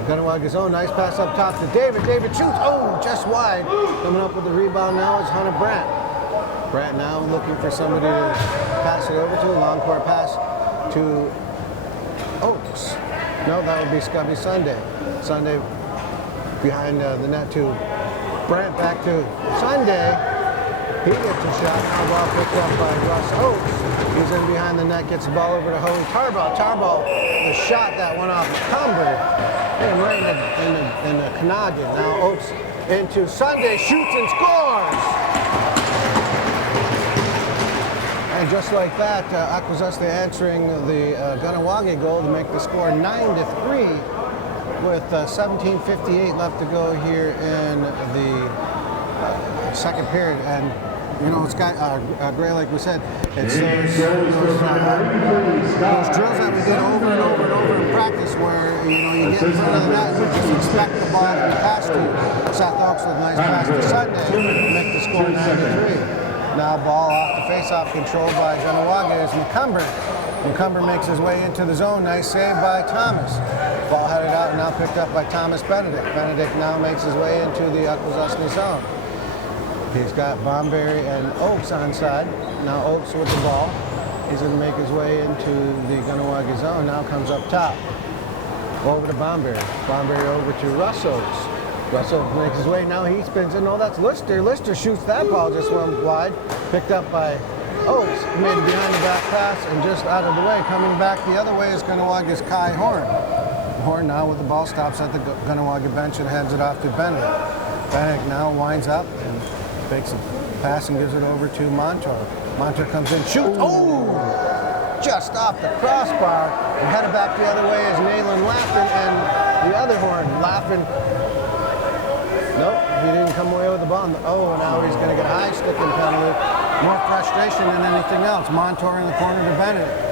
Kanawake zone. Nice pass up top to David. David shoots. Oh, just wide. Coming up with the rebound now is Hunter Brandt. Brandt now looking for somebody to pass it over to. Long court pass to Oakes. No, that would be Scubby Sunday. Sunday behind the net to Brandt, back to Sunday. He gets a shot. Now ball picked up by Russ Oakes. He's in behind the net, gets the ball over to Hoey Tarbell. Tarbell, the shot that went off McCumber, and right in the Canadian. Now Oakes into Sunday, shoots and scores! And just like that, Akwesasne answering the Kanawake goal to make the score 9-3 with 17:58 left to go here in the second period. And you know, it's got Gray, like we said, it's those drills that we did over and over and over in practice, where you get in front of the net and you just expect the ball to be passed to Seth Oakes with a nice pass to Sunday to make the score 9-3. Now ball off the face-off controlled by Kanawake is McCumber. McCumber makes his way into the zone. Nice save by Thomas. Ball headed out and now picked up by Thomas Benedict. Benedict now makes his way into the Akwesasne zone. He's got Bomberry and Oakes on side. Now Oakes with the ball. He's going to make his way into the Kanawake zone. Now comes up top. Over to Bomberry. Bomberry over to Russ Oakes. Russell makes his way, now he spins in. Oh, that's Lister. Lister shoots that ball, just went wide. Picked up by Oakes. Made it behind the back pass and just out of the way. Coming back the other way is Kanawake's Kai Horn. Horn now with the ball, stops at the Kanawake bench and heads it off to Benedict. Benedict now winds up and fakes a pass and gives it over to Montour. Montour comes in, shoots. Oh! Just off the crossbar and headed back the other way is Nayland Laffin, and the other Horn, Laffin. Nope, he didn't come away with the ball. Oh, now he's going to get a high sticking penalty. More frustration than anything else. Montour in the corner to Benedict.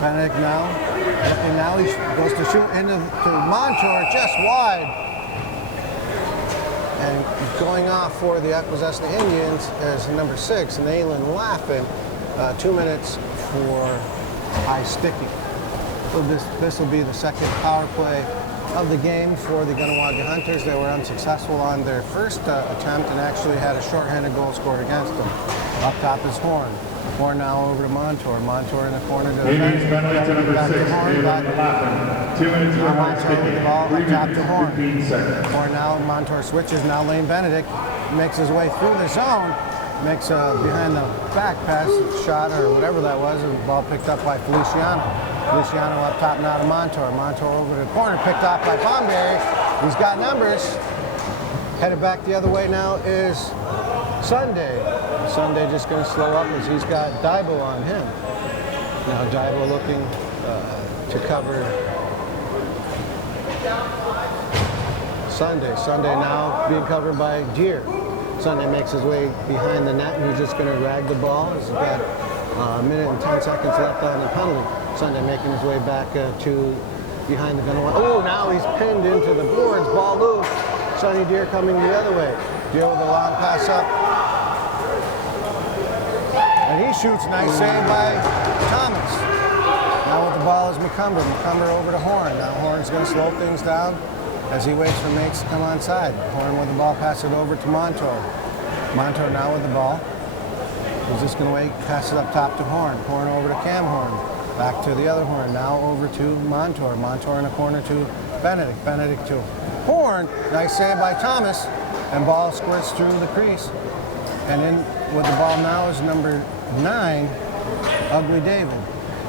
Benedict now, looking now, he goes to shoot into to Montour, just wide. And going off for the Akwesasne Indians is number 6, Nayland Laffin. 2 minutes for high sticking. So this will be the second power play of the game for the Kanawake Hunters. They were unsuccessful on their first attempt and actually had a shorthanded goal scored against them. Up top is Horn. Horn now over to Montour. Montour in the corner to the Ladies, penalty to number 6, Nayland Laffin. 2 minutes for high sticking. Ball up top to Horn. 15 seconds. Horn now, Montour switches. Now Lane Benedict makes his way through the zone. Makes a behind the back pass shot or whatever that was, and the ball picked up by Feliciano. Feliciano up top now to Montour. Montour over to the corner, picked off by Bomberry. He's got numbers. Headed back the other way now is Sunday. Sunday just going to slow up as he's got Daibo on him. Now Daibo looking to cover Sunday. Sunday now being covered by Deere. Sunday makes his way behind the net, and he's just going to rag the ball. He's got a minute and 10 seconds left on the penalty. Sunday making his way back to behind the Kanawake. Oh, now he's pinned into the boards. Ball loose. Sonny Deere coming the other way. Deere with a long pass up. And he shoots. Nice save by Thomas. Now with the ball is McCumber. McCumber over to Horn. Now Horn's going to slow things down as he waits for mates to come onside. Horn with the ball, pass it over to Montour. Montour now with the ball. He's just going to wait, pass it up top to Horn. Horn over to Cam Horn. Back to the other Horn. Now over to Montour. Montour in the corner to Benedict. Benedict to Horn. Nice save by Thomas. And ball squirts through the crease. And in with the ball now is number 9, Ugly David.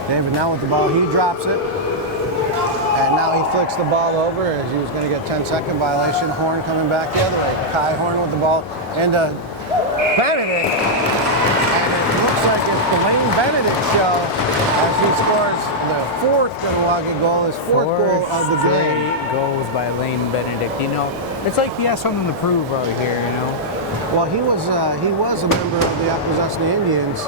David now with the ball. He drops it. And now he flicks the ball over as he was going to get 10-second violation. Horn coming back the other way. Kai Horn with the ball into Benedict. And it looks like it's the Lane Benedict show as he scores the 4th Kanawake goal, his 4th goal of the game. Goals by Lane Benedict. You know, it's like he has something to prove out here, you know. Well, he was a member of the Akwesasne Indians,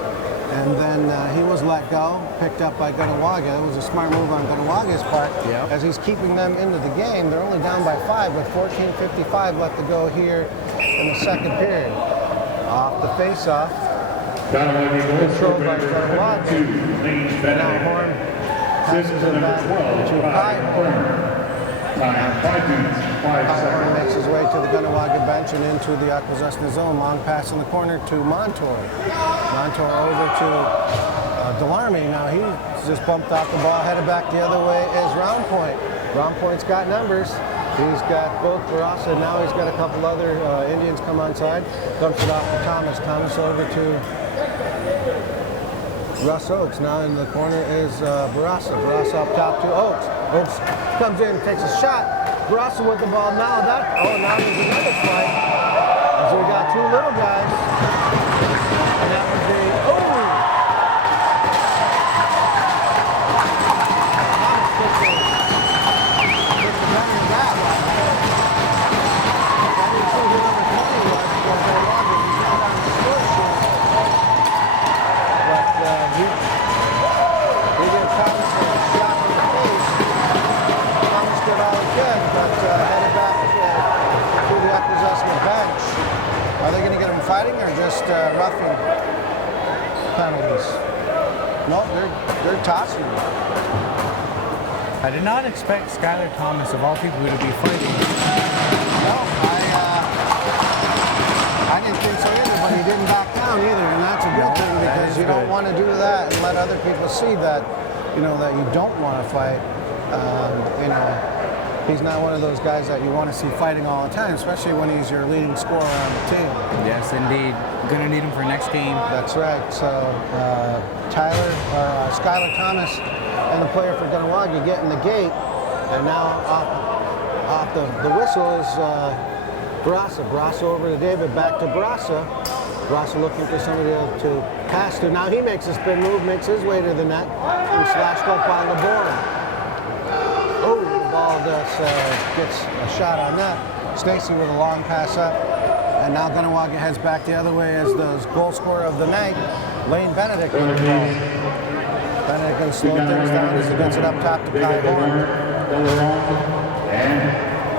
and then he was let go, picked up by Kanawake. It was a smart move on Kanawake's part, as he's keeping them into the game. They're only down by 5 with 14:55 left to go here in the second period. Off the face-off, controlled by Kanawake. Now Horn passes it back to Kai Horn. Time 5 minutes, 5 Horn seconds. makes his way to the Kanawake bench and into the Akwesasne zone. Long pass in the corner to Montour. Montour over to Delarmy. Now he's just bumped off the ball, headed back the other way is Round Point. Round Point's got numbers. He's got both Barassa, and now he's got a couple other Indians come onside. Dumps it off to Thomas. Thomas over to Russ Oakes. Now in the corner is Barassa. Barassa up top to Oakes. Oakes comes in, takes a shot. Barassa with the ball. Now now there's another fight. So we got 2 little guys. And that would be, Are they going to get them fighting or just roughing penalties? No, they're tossing them. I did not expect Skylar Thomas, of all people, to be fighting. No, I didn't think so either, but he didn't back down either, and that's a good thing because you don't want to do that and let other people see that, that you don't want to fight. He's not one of those guys that you want to see fighting all the time, especially when he's your leading scorer on the team. Yes, indeed. Going to need him for next game. That's right. So Skylar Thomas and the player for Kanawake get in the gate. And now off the whistle is Barasa. Barasa over to David, back to Barasa. Barasa looking for somebody to pass to. Now he makes a spin move, makes his way to the net, and slashed up by LeBourne. Oh, the ball gets a shot on that. Stacy with a long pass up. And now Kanawake heads back the other way as the goal scorer of the night, Lane Benedict with the ball. Benedict going to slow things down as he gets it up top to Kai Horn.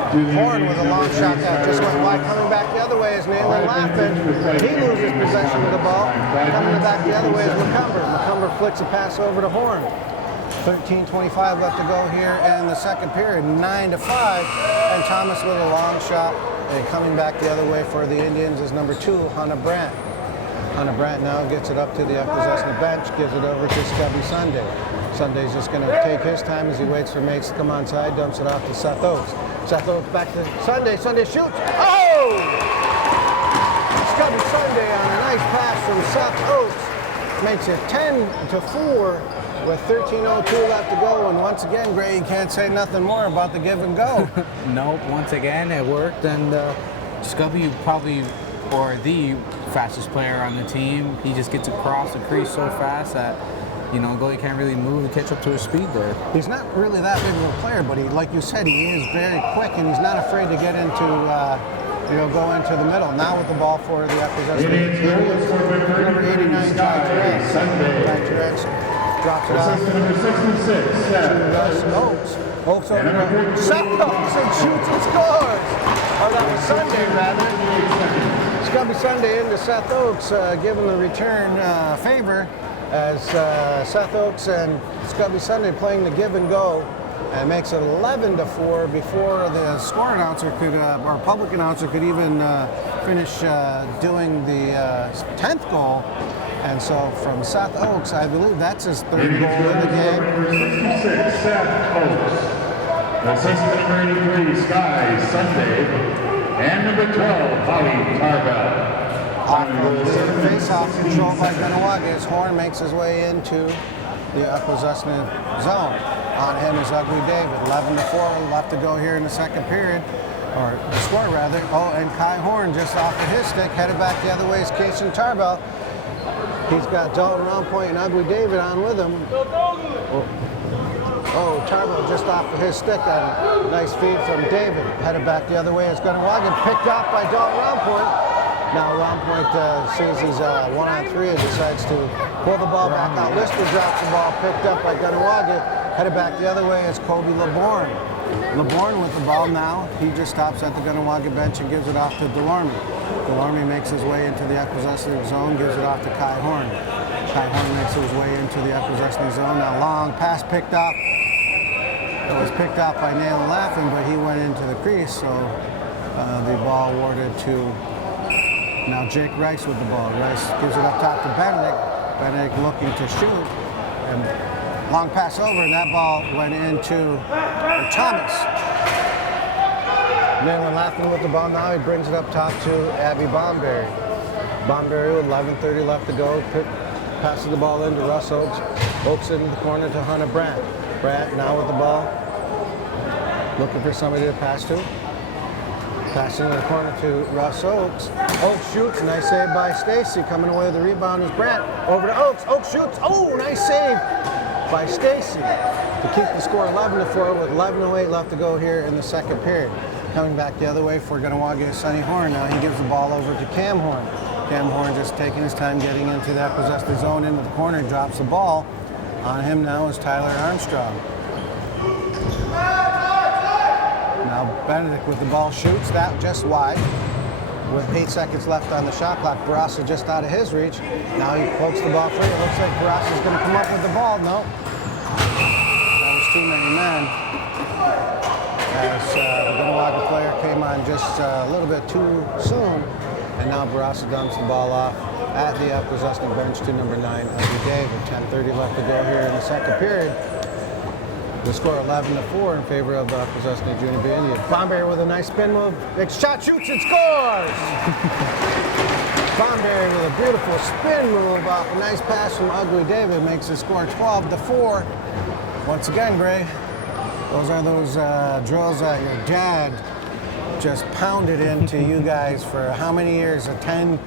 Horn with a long shot that just went wide. Coming back the other way is Nayland Laffin. He loses possession of the ball. Coming back the other way is McCumber. McCumber flicks a pass over to Horn. 13:25 left to go here in the second period, 9-5. And Thomas with a long shot. And coming back the other way for the Indians is number 2, Hunter Brandt. Hunter Brandt now gets it up to the Akwesasne bench, gives it over to Scubby Sunday. Sunday's just going to take his time as he waits for mates to come on side, dumps it off to Seth Oakes. Seth Oakes back to Sunday. Sunday shoots. Oh! Scubby Sunday on a nice pass from Seth Oakes. Makes it 10-4 with 13:02 left to go. And once again, Gray, you can't say nothing more about the give and go. Nope, once again, it worked. And Scubby probably, or the fastest player on the team. He just gets across the crease so fast that, you know, goalie can't really move and catch up to his speed there. He's not really that big of a player, but he, like you said, he is very quick, and he's not afraid to get into, go into the middle. Now with the ball for the Akwesasne. Number 89, Ty Tourette's. Ty Tourette's drops it off. Number 66, Oakes. Oakes over to Seth Oakes and shoots and scores. Oh, that was Sunday, rather. Scubby Sunday into Seth Oakes, giving the return favor as Seth Oakes and Scubby Sunday playing the give and go, and makes it 11-4 before the score announcer could, or public announcer could even finish doing the 10th goal. And so from Seth Oakes, I believe that's his third goal in the game. Number 66, Seth Oakes. Assistant number 83, Sky Sunday. And number 12, Holly Tarbell. Face-off controlled by Kanawake as Horn makes his way into the Akwesasne zone. On him is Ugly David. 11-4 left to go here in the second period, or the score rather. Oh, and Kai Horn just off of his stick, headed back the other way is Casey Tarbell. He's got Dalton Roundpoint and Ugly David on with him. Oh, Tarbell just off of his stick. And nice feed from David. Headed back the other way is Kanawake, picked off by Dalton Roundpoint. Now Roundpoint sees he's 1-on-3 and decides to pull the ball back out. Lister drops the ball, picked up by Kanawake. Headed back the other way is Kobe LeBourne. LeBourne with the ball now. He just stops at the Kanawake bench and gives it off to Delorme. Delorme makes his way into the Akwesasne zone, gives it off to Kai Horn. Kai Horn makes his way into the Akwesasne zone. Now long pass picked up. It was picked up by Nayland Laffin, but he went into the crease, so the ball awarded to now Jake Rice with the ball. Rice gives it up top to Benedict. Benedict looking to shoot, and long pass over, and that ball went into Thomas. Nayland Laffin with the ball now. He brings it up top to Abby Bomberry. Bomberry with 11:30 left to go. Passes the ball into Russ Oakes. Oakes into the corner to Hunter Brandt. Brandt now with the ball. Looking for somebody to pass to. Passing in the corner to Russ Oakes. Oakes shoots. Nice save by Stacy. Coming away with the rebound is Brandt. Over to Oakes. Oakes shoots. Oh, nice save by Stacy to keep the score 11-4 with 11:08 left to go here in the second period. Coming back the other way for Kanawake is Sonny Horn. Now he gives the ball over to Cam Horn. Cam Horn just taking his time getting into that Akwesasne zone into the corner, drops the ball. On him now is Tyler Armstrong. Now Benedict with the ball shoots that just wide. With 8 seconds left on the shot clock, Barasa just out of his reach. Now he pokes the ball free. It looks like Barasa's going to come up with the ball. No. That was too many men. As the Kanawake player came on just a little bit too soon. And now Barasa dumps the ball off at the Akwesasne bench to number 9, Ugly David. 10:30 left to go here in the second period. The score 11-4 in favor of the Akwesasne Junior B Indians. Bomberry with a nice spin move. Next shot, shoots and scores! Bomberry with a beautiful spin move off a nice pass from Ugly David makes the score 12-4. Once again, Gray, Those are those drills that your dad just pounded into you guys for how many years? 10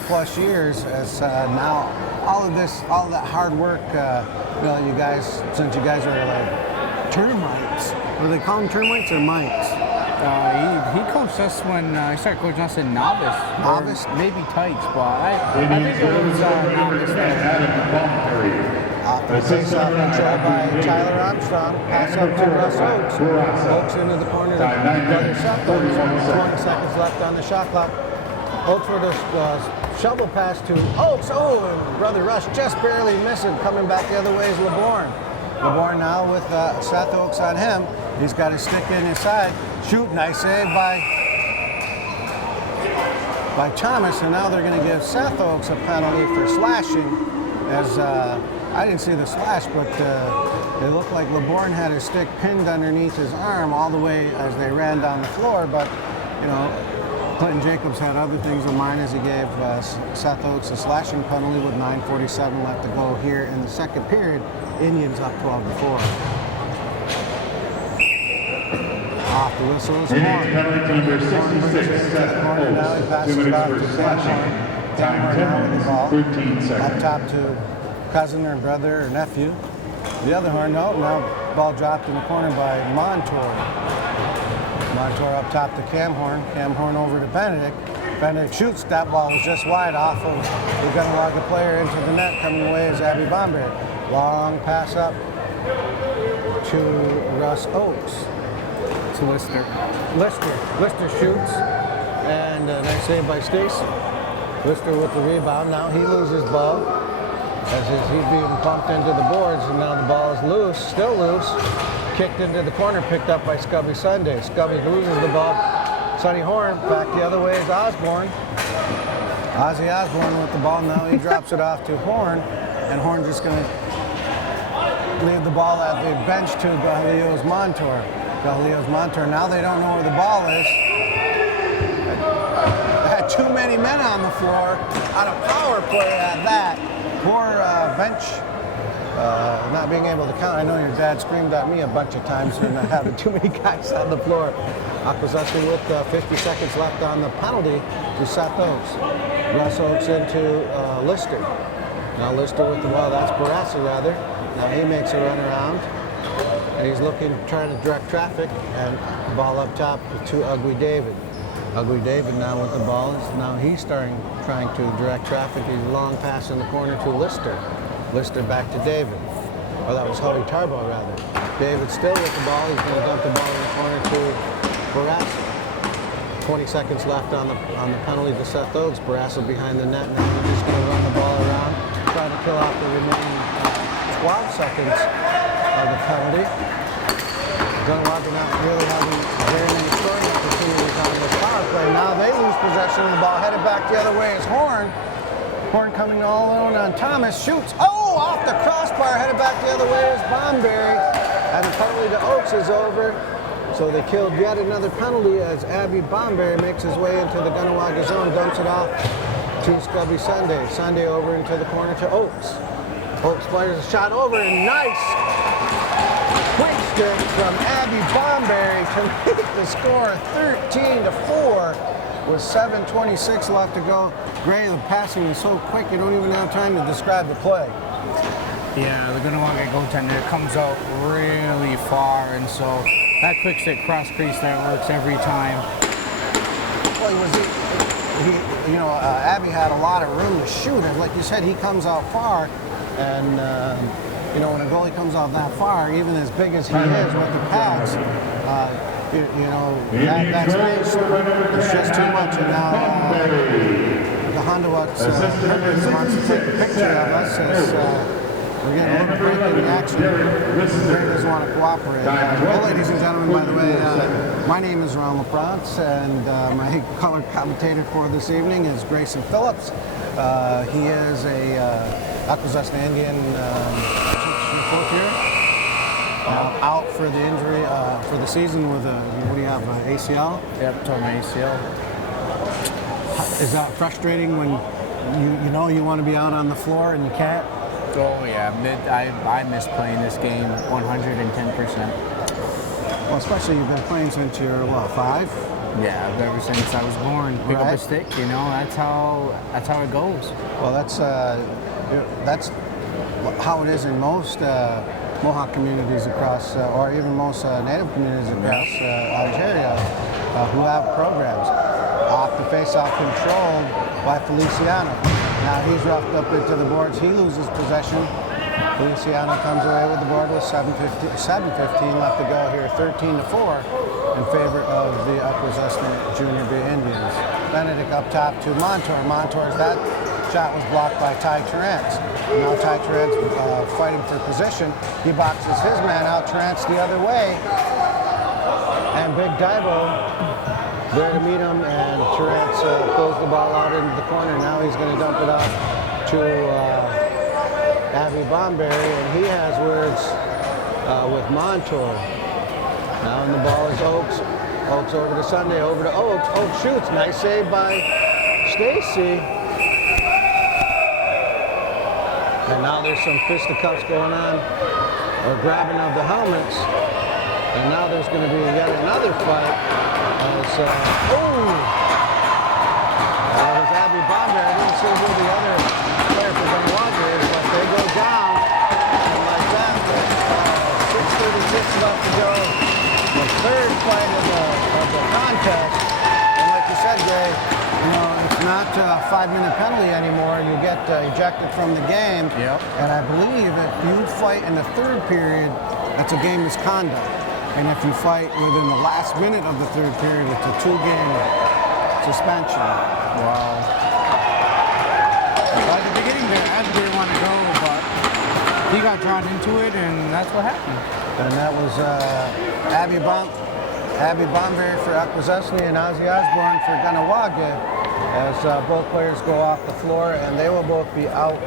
plus years. As now all of that hard work, you guys, since you guys are like termites. What do they call them, termites or mites? He coached us when he started coaching us in novice. Novice? Maybe tights, but I think it was novice then. Face-off control by Tyler Armstrong. Pass up to Russ Oakes. Oakes into the corner to brother Seth Oakes. 20 seconds left on the shot clock. Oakes for the shovel pass to Oakes. Oh, and brother Rush just barely missing. Coming back the other way is LeBourne. LeBourne now with Seth Oakes on him. He's got his stick in his side. Shoot, nice save by Thomas. And now they're going to give Seth Oakes a penalty for slashing. As I didn't see the slash, but it looked like LeBourne had his stick pinned underneath his arm all the way as they ran down the floor. But, Clinton Jacobs had other things in mind as he gave Seth Oakes a slashing penalty with 9:47 left to go here in the second period. Indians up 12-4. Off the whistle is Horn. Number 66, Seth Horn now he passes it off to Sam. Time now with the ball. 13 seconds. Up top to cousin or brother or nephew. The other Horn, now ball dropped in the corner by Montour. Montour up top to Cam Horn. Cam Horn over to Benedict. Benedict shoots. That ball was just wide off of the Kanawake player into the net. Coming away is Abby Bomberg. Long pass up to Russ Oakes. To Lister. Lister shoots. And a nice save by Stacy. Lister with the rebound. Now he loses ball. As he's being bumped into the boards, and now the ball is loose, still loose. Kicked into the corner, picked up by Scubby Sunday. Scubby loses the ball. Sonny Horn back the other way is Osborne. Ozzy Osborne with the ball. Now he drops it off to Horn, and Horn just going to leave the ball at the bench to Galilio's Montour. Now they don't know where the ball is. They had too many men on the floor on a power play at that. Poor bench not being able to count. I know your dad screamed at me a bunch of times for not having too many guys on the floor. Akwesasne with 50 seconds left on the penalty to Seth Oakes. Russ Oakes into Lister. Now Lister with the ball. That's Barassa rather. Now he makes a run around. And he's trying to direct traffic, and ball up top to Ugly David. Ugly David now with the ball. Now he's trying to direct traffic. He's a long pass in the corner to Lister. Lister back to David. Or that was Howie Tarbo rather. David still with the ball. He's going to dump the ball in the corner to Barassa. 20 seconds left on the penalty to Seth Oakes. Barassa behind the net. Now he's just going to run the ball around, trying to kill off the remaining 12 seconds of the penalty. Kanawake not really having very many scoring opportunities on this power play. Now they lose possession of the ball. Headed back the other way is Horn. Horn coming all alone on Thomas. Shoots. Oh, off the crossbar. Headed back the other way is Bomberry. And the penalty to Oakes is over. So they killed yet another penalty as Abby Bomberry makes his way into the Kanawake zone. Dumps it off to Scubby Sunday. Sunday over into the corner to Oakes. Oakes fires a shot over and nice quick stick from Abby Bomberry to make the score 13-4 with 7:26 left to go. Gray, the passing is so quick you don't even have time to describe the play. Yeah, the Kanawake goaltender comes out really far, and so that quick stick cross crease there works every time. Well, Abby had a lot of room to shoot, and like you said, he comes out far, and when a goalie comes out that far, even as big as he is with the pads, that space is just too much. And now the Honda wants to take a picture of us as we're getting a little break in the action. Gray doesn't want to cooperate. Well, ladies and gentlemen, by the way, my name is Ron LaPrance, and my color commentator for this evening is Grayson Phillips. He is a Akwesasne Indian fourth year. Out for the injury for the season with what do you have, ACL? Yep, torn my ACL. Is that frustrating when you want to be out on the floor and you can't? Oh yeah, I miss playing this game 110%. Well, especially you've been playing since you're, what, 5? Yeah, ever since I was born, pick up a stick. You know, that's how it goes. Well, that's how it is in most Mohawk communities across, or even most Native communities across Ontario, who have programs. Off the face-off controlled by Feliciano. Now he's roughed up into the boards. He loses possession. Feliciano comes away with the board with 7:15 left to go here, 13-4 in favor of the Akwesasne Junior B Indians. Benedict up top to Montour. Montour's that shot was blocked by Ty Terrence. Now Ty Terrence fighting for position. He boxes his man out. Terrence the other way. And Big Dibo there to meet him, and Terrence pulls the ball out into the corner. Now he's going to dump it off to Abby Bomberry, and he has words with Montour. Now and the ball is Oakes. Oakes over to Sunday, over to Oakes. Oakes shoots. Nice save by Stacy. And now there's some fisticuffs going on, or grabbing of the helmets. And now there's going to be yet another fight. That was Abby Bomber. I didn't see who the other player for Kanawake is, but they go down. And like that, 6:36 left to go. The third fight of the contest. And like you said, Jay, you know, it's not a 5-minute penalty anymore. You get ejected from the game. Yep. And I believe if you fight in the third period, that's a game misconduct. And if you fight within the last minute of the third period, it's a 2-game suspension. Wow. At the beginning there, Ed didn't want to go, but he got drawn into it, and that's what happened. And that was Abby Bomberry for Akwesasne and Ozzy Osborne for Kanawake, as both players go off the floor, and they will both be out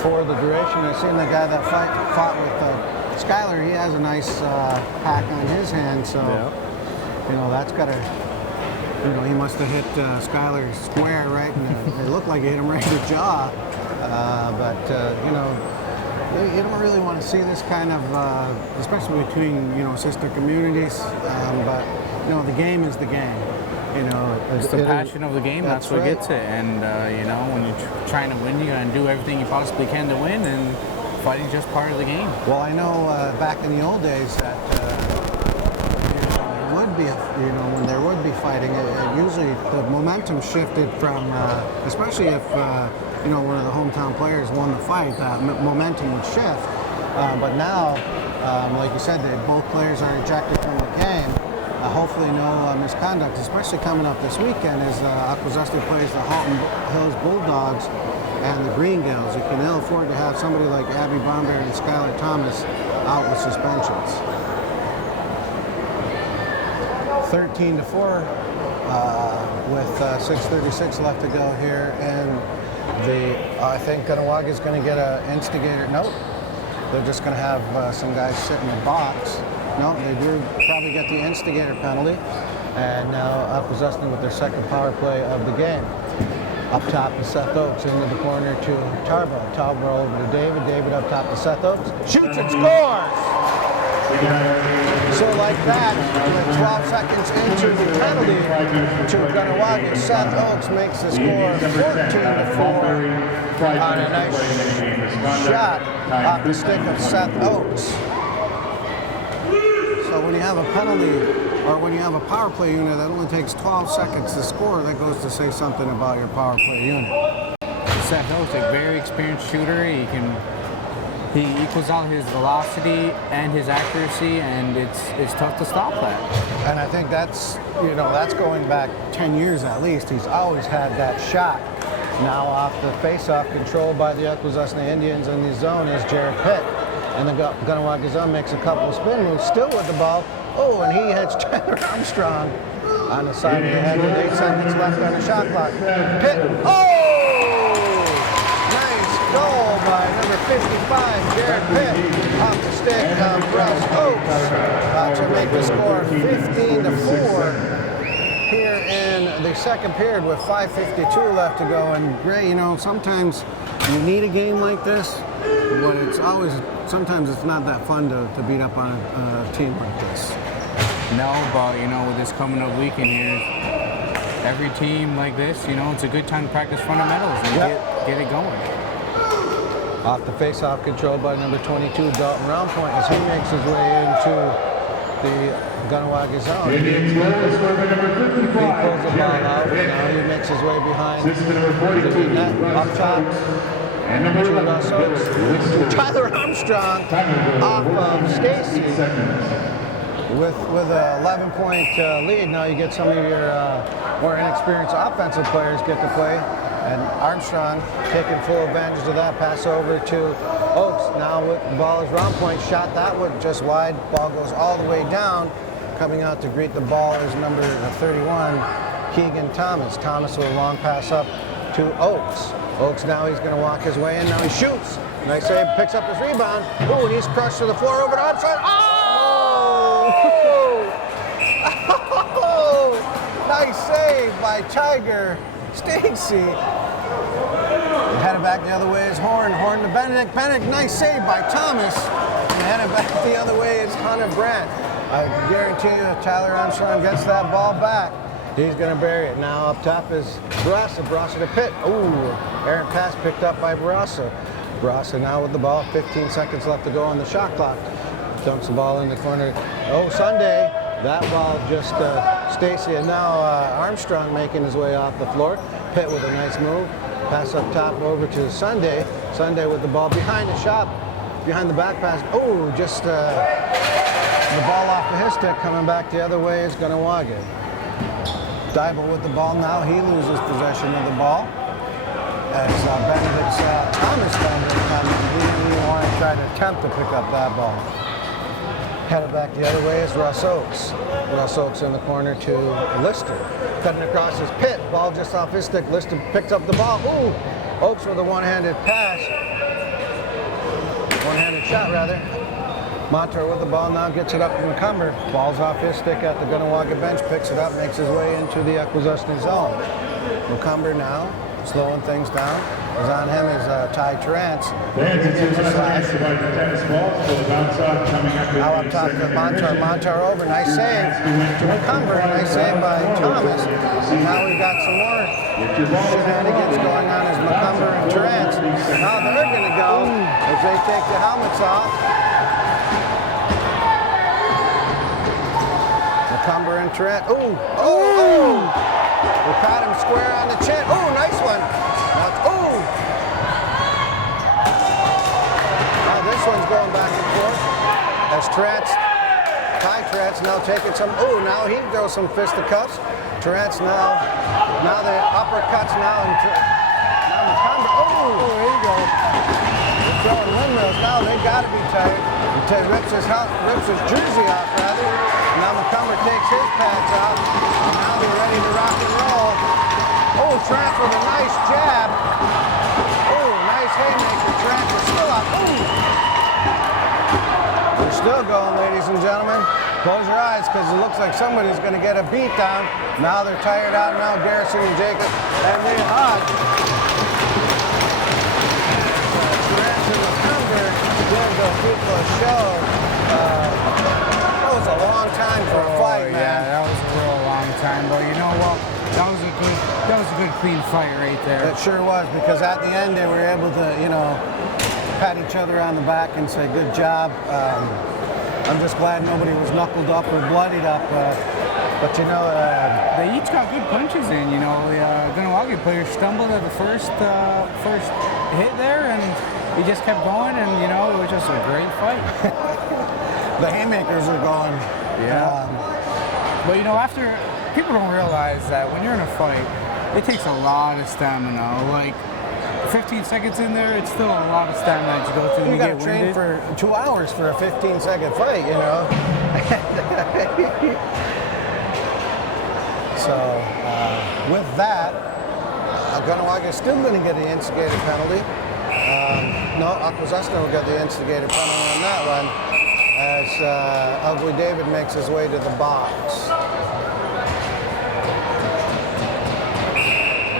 for the duration. I've seen the guy that fought with Skyler, he has a nice pack on his hand, so, you know, that's got to, you know, he must have hit Skyler square, right? And it looked like he hit him right in the jaw. You know, you don't really want to see this kind of, especially between, you know, sister communities. But, you know, the game is the game. You know, it's the passion of the game. That's what gets it. And, you know, when you're trying to win, you got to do everything you possibly can to win. And fighting just part of the game. Well, I know back in the old days that it would be, you know, when there would be fighting, it usually the momentum shifted from, especially if you know, one of the hometown players won the fight, momentum would shift. But now, like you said, both players are ejected from the game. Hopefully, no misconduct, especially coming up this weekend as Akwesasne plays the Halton Hills Bulldogs and the Green Gales. You can ill afford to have somebody like Abby Bomberry and Skylar Thomas out with suspensions. 13-4 with 6:36 left to go here, and I think Kanawake is going to get an instigator. Nope, they're just going to have some guys sit in the box. No, they do probably get the instigator penalty, and now Akwesasne with their second power play of the game. Up top to Seth Oakes, into the corner to Tarbo. Tarbo over to David. David up top to Seth Oakes. Shoots and scores! So like that, with 12 seconds into the penalty to Kanawake, Seth Oakes makes the score 14-4 on a nice shot off the stick of Seth Oakes. So when you have a penalty, or when you have a power play unit that only takes 12 seconds to score, that goes to say something about your power play unit. Seth Oakes, a very experienced shooter. He equals out his velocity and his accuracy, and it's tough to stop that. And I think that's, you know, that's going back 10 years at least. He's always had that shot. Now off the face-off, controlled by the Akwesasne Indians in the zone is Jared Pitt. And the Kanawake zone makes a couple of spin moves, still with the ball. Oh, and he hits Tyler Armstrong on the side of the head with 8 seconds left on the shot clock. Pitt, oh! Nice goal by number 55, Jared Pitt, off the stick of Russ Oakes to make the score 15-4 here in the second period with 5:52 left to go. And Gray, you know, sometimes You need a game like this, but sometimes it's not that fun to beat up on a team like this. No, but with this coming up weekend here, every team like this, it's a good time to practice fundamentals and get it going. Off the face-off, controlled by number 22, Dalton Roundpoint, as he makes his way into the Kanawake zone. He pulls the ball out. Now he makes his way behind the net, up top. To Tyler Armstrong off of Stacy. With an 11-point lead, now you get some of your more inexperienced offensive players get to play. And Armstrong taking full advantage of that. Pass over to Oaks. Now with the ball is Roundpoint. Shot that one just wide. Ball goes all the way down. Coming out to greet the ball is number 31, Keegan Thomas. Thomas with a long pass up to Oaks. Oaks now he's going to walk his way in. Now he shoots. Nice save. Picks up his rebound. Ooh, and he's crushed to the floor over to Armstrong. Oh! Nice save by Tiger Stacy. Headed back the other way is Horn. Horn to Benedict. Benedict, nice save by Thomas. And headed back the other way is Hunter Brandt. I guarantee you if Tyler Armstrong gets that ball back, he's going to bury it. Now up top is Barassa. Barassa to Pitt. Ooh, errant pass picked up by Barassa. Barassa now with the ball. 15 seconds left to go on the shot clock. Dumps the ball in the corner. Oh, Sunday. That ball just Stacy, and now Armstrong making his way off the floor. Pitt with a nice move. Pass up top over to Sunday. Sunday with the ball behind the shot, behind the back pass. Oh, just the ball off of his stick. Coming back the other way is Kanawake. Dybel with the ball now. He loses possession of the ball. As Benedict's Thomas Benedict coming. He didn't even want to try to attempt to pick up that ball. Headed back the other way is Russ Oaks. Russ Oaks in the corner to Lister. Cutting across his Pitt. Ball just off his stick. Lister picks up the ball. Ooh! Oaks with a one-handed pass. One-handed shot, rather. Montour with the ball now gets it up to McCumber. Ball's off his stick at the Kanawake bench. Picks it up, makes his way into the Akwesasne zone. McCumber now slowing things down. Is on him is Ty Terrence. Now up top to Montour. Montour over. Nice save to McCumber. Nice save by Thomas. And now we've got some more shenanigans going on as McCumber and Terrence. Now they're going to go as they take the helmets off. McCumber and Terrence. Ooh! Oh! We caught him square on the chin. Ooh, nice one. Ooh! Now this one's going back and forth. As Ty Terrence now taking some. Ooh, now he throws some fisticuffs. Terrence now the uppercuts now. And now McCumber. Oh, there you go. They're throwing windmills. Now they got to be tired. He rips his jersey off, rather. Now McCumber takes his pads off. Now they're ready to rock and roll. Oh, Trent with a nice jab. Oh, nice haymaker. Trent is still up. Ooh. We're still going, ladies and gentlemen. Close your eyes because it looks like somebody's going to get a beat down. Now they're tired out. Now Garrison and Jacob. And they hug. Trent and McCumber give the people a show. That was a long time for a fight, man. Yeah, that was a real long time. But you know what? That was a good clean fight right there. It sure was, because at the end they were able to, pat each other on the back and say, good job. I'm just glad nobody was knuckled up or bloodied up. But they each got good punches in. The Kanawake player stumbled at the first hit there, and he just kept going, and it was just a great fight. The haymakers are going. Yeah. But after, people don't realize that when you're in a fight, it takes a lot of stamina. Like 15 seconds in there, it's still a lot of stamina to go through. You got to train for 2 hours for a 15-second fight, So with that, Kanawake is still going to get the instigator penalty. No, Akwesasne will get the instigator penalty on that one, as Ugly David makes his way to the box.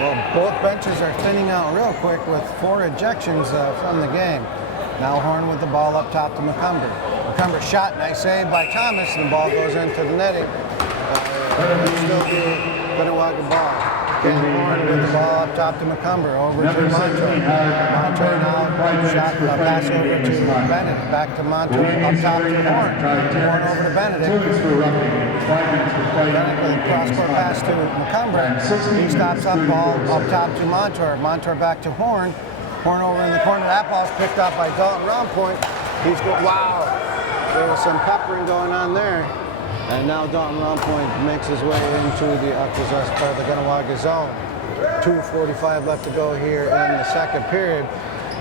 Well, both benches are thinning out real quick with 4 ejections from the game. Now Horn with the ball up top to McCumber. McCumber shot, nice save by Thomas, and the ball goes into the netting. Still be Kanawake ball. Cam Horn with the ball up top to McCumber, over to Montour. Montour now shot, pass over to Benedict, back to Montour, up top to Horn. Horn over to Benedict. Benedict with a cross-court pass to McCumber. He stops up, ball up top to Montour. Montour back to Horn. Horn over in the corner. That ball's picked up by Dalton Rompoint. He's going, wow, there was some peppering going on there. And now Dalton Rompoint makes his way into the Akwesasne, the Kanawake zone. 2:45 left to go here in the second period.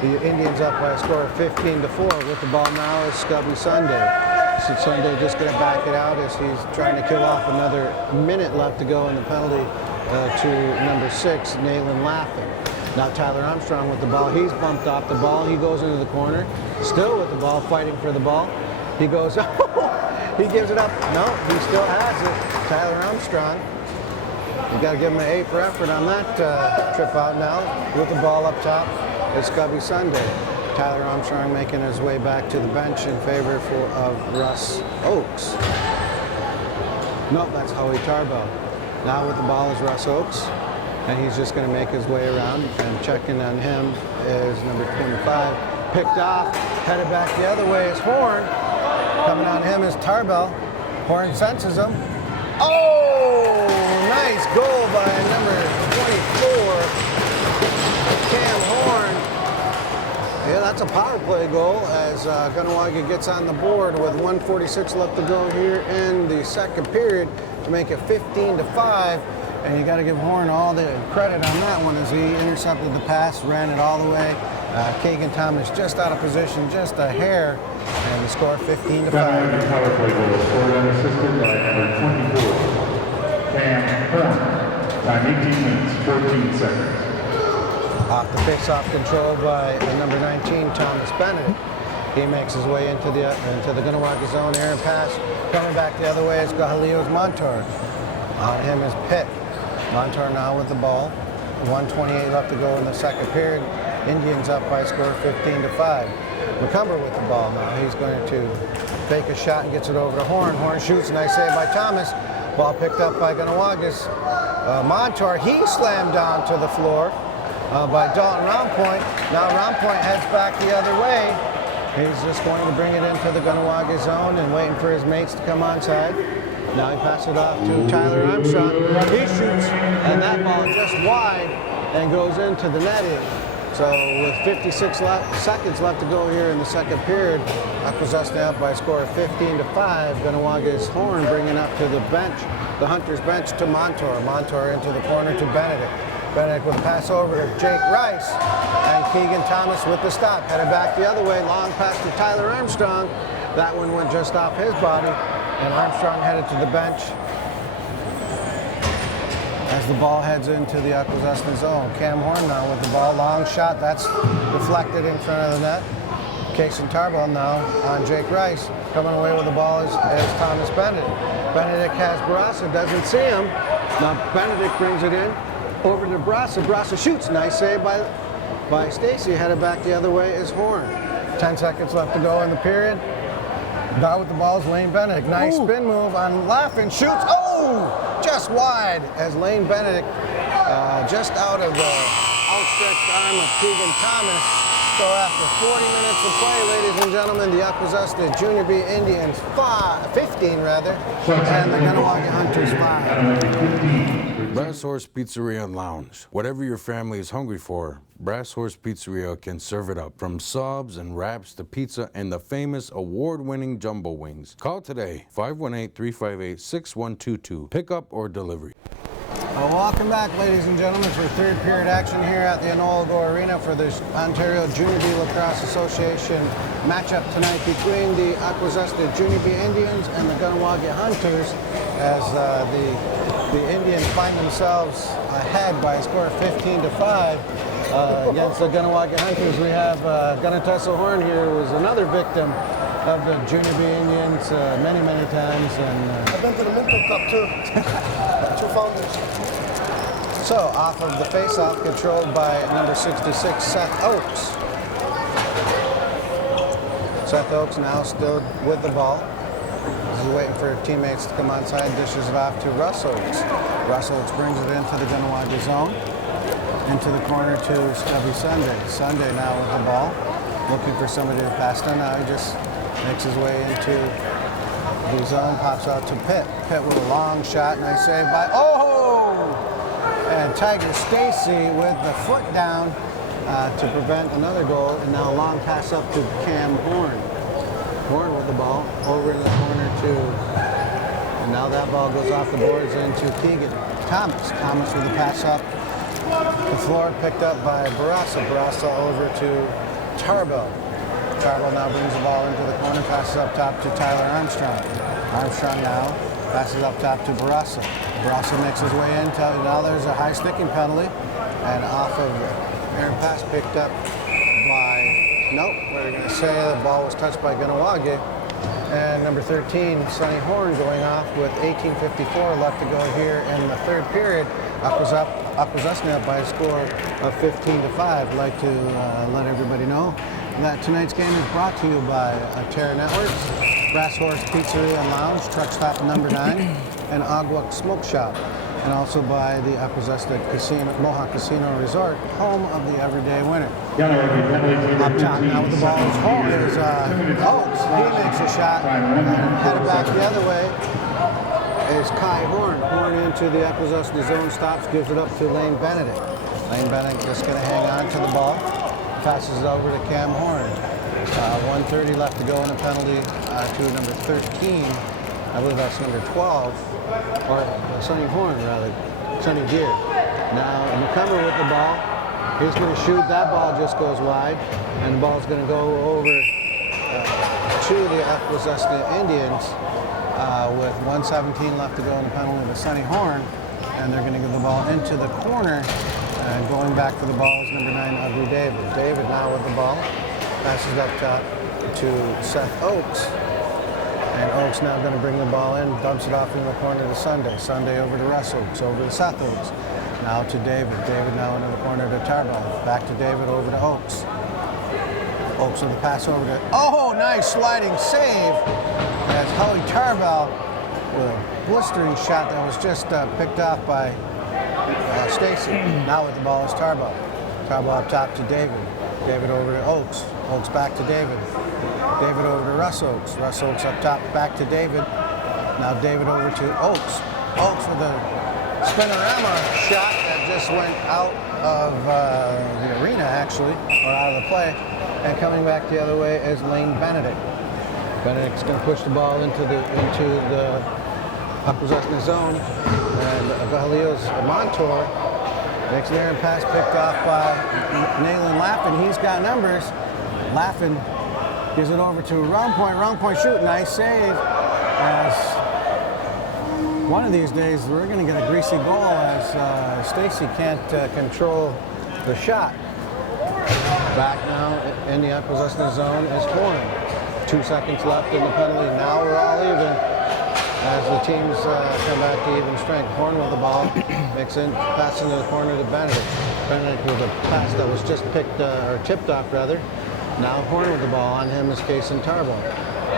The Indians up by a score of 15-4. With the ball now is Scubby Sunday. So Sunday just going to back it out as he's trying to kill off another minute left to go in the penalty to number 6, Nayland Laffin. Now Tyler Armstrong with the ball. He's bumped off the ball. He goes into the corner. Still with the ball, fighting for the ball. He goes, he gives it up. No, he still has it. Tyler Armstrong. You got to give him an A for effort on that trip out now. With the ball up top is Scubby Sunday. Tyler Armstrong making his way back to the bench in favor of Russ Oakes. No, that's Howie Tarbell. Now with the ball is Russ Oakes. And he's just going to make his way around, and checking on him is number 25. Picked off, headed back the other way is Horn. Coming on him is Tarbell. Horn senses him. Oh, nice goal by number 24, Cam Horn. Yeah, that's a power play goal as Kanawake gets on the board with 1:46 left to go here in the second period to make it 15-5. And you got to give Horn all the credit on that one as he intercepted the pass, ran it all the way. Kagan Thomas just out of position, just a hair, and the score 15-5. Power play goal scored and assisted by number 24, Cam Horn. Time 18 minutes, 14 seconds. Off the face-off control by number 19, Thomas Benedict. He makes his way into the Kanawake zone. Aaron pass coming back the other way is Gahalio's Montour. On him is Pitt. Montour now with the ball. 1:28 left to go in the second period. Indians up by a score of 15-5. McCumber with the ball now. He's going to fake a shot and gets it over to Horn. Horn shoots, nice save by Thomas. Ball picked up by Kanawake's Montour. He slammed down to the floor by Dalton Rompoint. Now Rompoint heads back the other way. He's just going to bring it into the Kanawake zone and waiting for his mates to come onside. Now he passes it off to Tyler Armstrong. He shoots, and that ball just wide and goes into the netting. So with 56 seconds left to go here in the second period, Akwesasne up by a score of 15-5. Kanawake's Horn bringing up to the bench, the Hunters bench to Montour. Montour into the corner to Benedict. Benedict with a pass over to Jake Rice, and Keegan Thomas with the stop. Headed back the other way, long pass to Tyler Armstrong. That one went just off his body, and Armstrong headed to the bench as the ball heads into the Akwesasne zone. Cam Horn now with the ball, long shot, that's deflected in front of the net. Kason Tarbell now on Jake Rice. Coming away with the ball is Thomas Benedict. Benedict has Barassa, doesn't see him. Now Benedict brings it in, over to Barassa. Barassa shoots, nice save by Stacy. Headed back the other way is Horn. 10 seconds left to go in the period. Now with the ball is Lane Benedict. Nice spin move on Laffin. Shoots. Oh! Just wide as Lane Benedict just out of the outstretched arm of Keegan Thomas. So after 40 minutes of play, ladies and gentlemen, the Akwesasne Junior B Indians 15 rather, and the Kanawake Hunters 5. Brass Horse Pizzeria and Lounge. Whatever your family is hungry for, Brass Horse Pizzeria can serve it up. From subs and wraps to pizza and the famous award-winning jumbo wings. Call today, 518-358-6122. Pickup or delivery. Welcome back, ladies and gentlemen, for third period action here at the Enolago Arena for the Ontario Junior B Lacrosse Association matchup tonight between the Akwesasne Junior B Indians and the Kanawake Hunters, as the Indians find themselves ahead by a score of 15-5 against the Kanawake Hunters. We have Ganatessa Horn here, who was another victim of the Junior B Indians many, many times. And I've been to the Minto Cup too. Two founders. So off of the face-off, controlled by number 66, Seth Oakes. Seth Oakes now still with the ball. He's waiting for teammates to come onside, dishes it off to Russ Oakes. Russ Oakes brings it into the Kanawake zone, into the corner to Stubby Sunday. Sunday now with the ball, looking for somebody to pass to. Now he just makes his way into the zone, pops out to Pitt. Pitt with a long shot, nice save by, and Tiger Stacy with the foot down to prevent another goal, and now a long pass up to Cam Horn. Horn with the ball, over in the corner to, and now that ball goes off the boards into Keegan Thomas. Thomas with the pass up the floor, picked up by Barassa. Barassa over to Tarbell. Tarbell now brings the ball into the corner, passes up top to Tyler Armstrong. Armstrong now passes up top to Barassa. Barassa makes his way in. Now there's a high sticking penalty, and off of air pass picked up by, nope, we're going to say the ball was touched by Kanawake. And number 13, Sonny Horn, going off with 18:54 left to go here in the third period. Akwesasne up by a score of 15-5. I'd like to let everybody know that tonight's game is brought to you by Terra Networks, Brass Horse Pizzeria and Lounge, truck stop number 9, and Agua Smoke Shop, and also by the Akwesasne Casino, Mohawk Casino Resort, home of the everyday winner. Up top now with the ball is Horn. Is Oakes. He makes a shot and headed back the other way is Kai Horn. Horn into the Akwesasne zone, stops, gives it up to Lane Benedict. Lane Benedict just going to hang on to the ball. Passes it over to Cam Horn. 1:30 left to go in a penalty to number 13. I believe that's number 12. Or Sonny Horn, rather. Sonny Deere. Now McCumber with the ball. He's going to shoot. That ball just goes wide. And the ball's going to go over to the Akwesasne Indians with 1:17 left to go in the penalty to Sonny Horn. And they're going to give the ball into the corner. And going back for the ball is number 9, Ugly David. David now with the ball. Passes up top to Seth Oakes. And Oakes now going to bring the ball in, dumps it off in the corner to Sunday. Sunday over to Russ Oakes, over to Seth Oakes. Now to David. David now into the corner to Tarbell. Back to David, over to Oakes. Oakes with the pass over to, nice sliding save. That's Howie Tarbell with a blistering shot that was just picked off by Stacy. Now with the ball is Tarbell. Tarbell up top to David. David over to Oakes. Oakes back to David. David over to Russ Oakes. Russ Oakes up top, back to David. Now David over to Oakes. Oakes with a spinorama shot that just went out of the arena, actually, or out of the play. And coming back the other way is Lane Benedict. Benedict's going to push the ball into the Akwesasne zone. And Avelios Montour makes an errant pass, picked off by Nayland Laffin. He's got numbers. Laffin gives it over to Round Point shoot. Nice save. As one of these days, we're going to get a greasy goal as Stacy can't control the shot. Back now in the Akwesasne zone is Horn. 2 seconds left in the penalty. Now we're all even as the teams come back to even strength. Horn with the ball, makes in, pass into the corner to Benedict. Benedict with a pass that was just tipped off rather. Now Horn with the ball, on him is Kason Tarbell.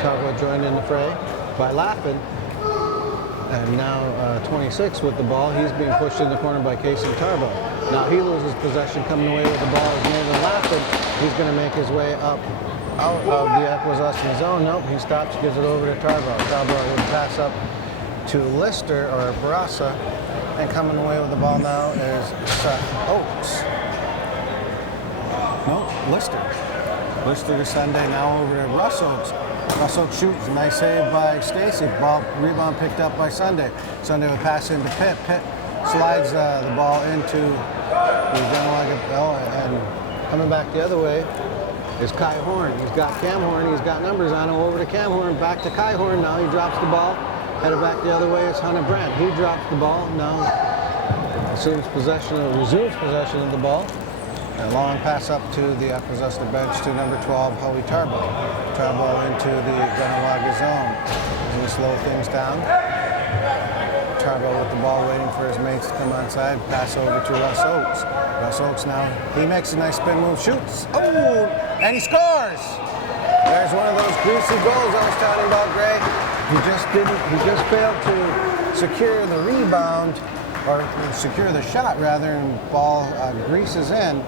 Tarbell joined in the fray by Laffin. And now 26 with the ball. He's being pushed in the corner by Kason Tarbell. Now he loses possession, coming away with the ball is Nathan Laffin. He's going to make his way up out of the Akwesasne zone. Nope, he stops, gives it over to Tarbell. Tarbell will pass up to Lister, or Barassa. And coming away with the ball now is Seth Oakes. Nope, Lister. Lister to Sunday, now over to Russ Oakes. Russ Oakes shoots, nice save by Stacy. Ball rebound picked up by Sunday. Sunday will pass into Pitt. Pitt slides the ball into the Kanawake, and coming back the other way is Kai Horn. He's got Cam Horn, he's got numbers on him. Over to Cam Horn, back to Kai Horn. Now he drops the ball. Headed back the other way is Hunter Brandt. He drops the ball. Now resumes possession of the ball. And a long pass up to the Akwesasne bench to number 12, Howie Tarbell. Tarbell into the Kanawake zone. He's going to slow things down. Tarbo with the ball, waiting for his mates to come onside. Pass over to Russ Oakes. Russ Oakes now, he makes a nice spin move, shoots. Oh, and he scores. There's one of those greasy goals I was talking about, Gray. He just failed to secure the rebound, or secure the shot rather, and ball greases in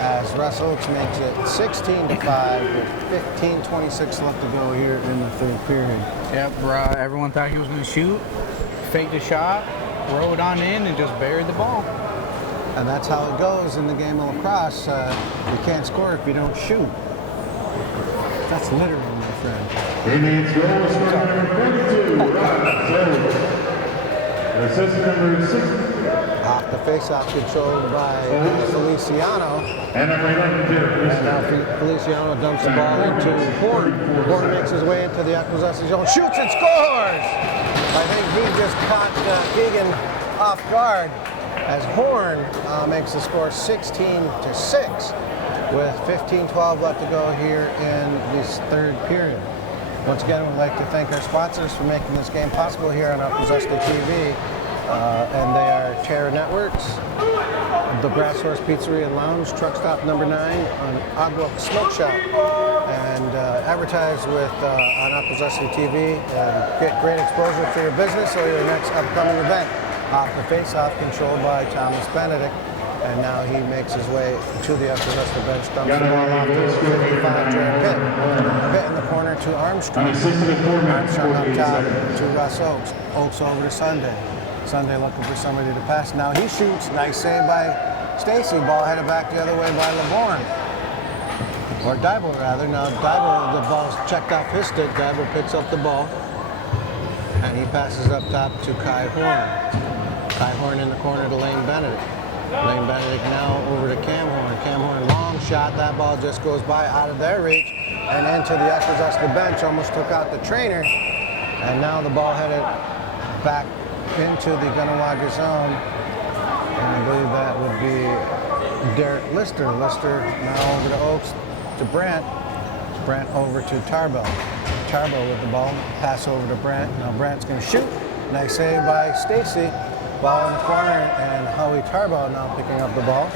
as Russ Oakes makes it 16-5 with 15:26 left to go here in the third period. Yep, everyone thought he was going to shoot, faked the shot, rode on in, and just buried the ball. And that's how it goes in the game of lacrosse. You can't score if you don't shoot. That's literal, my friend. Indians goal is scored number 42, Rob. Assistant number 6. Off the face-off controlled by Feliciano. And number 11, Derek. And now Feliciano dumps the ball into Horn. Horn makes his way into the Akwesasne zone, shoots and scores! I think he just caught Keegan off guard as Horn makes the score 16-6 with 15:12 left to go here in this third period. Once again, we'd like to thank our sponsors for making this game possible here on Akwesasne TV. And they are Terra Networks, the Brass Horse Pizzeria and Lounge, truck stop number 9 on Agua Smoke Shop, and advertise with on Akwesasne TV and get great exposure for your business or your next upcoming event. Off the face-off controlled by Thomas Benedict, and now he makes his way to the Akwesasne bench, dumps the ball off to 55 Jared Pitt. Pitt in the corner to Armstrong. Armstrong up top to Russ Oakes. Oakes over to Sunday. Sunday looking for somebody to pass. Now he shoots. Nice save by Stacy. Ball headed back the other way by LeBorn. Or Dybel, rather. Now Dybel, the ball's checked off his stick. Dybel picks up the ball. And he passes up top to Kai Horn. Kai Horn in the corner to Lane Benedict. Lane Benedict now over to Cam Horn. Cam Horn, long shot. That ball just goes by out of their reach and into the Akwesasne bench. Almost took out the trainer. And now the ball headed back into the Kanawake zone, and I believe that would be Derek Lister. Lister now over to Oakes to Brandt. Brandt over to Tarbo. Tarbo with the ball, pass over to Brandt. Now Brandt's going to shoot. Nice save by Stacy. Ball in the corner, and Howie Tarbo now picking up the ball.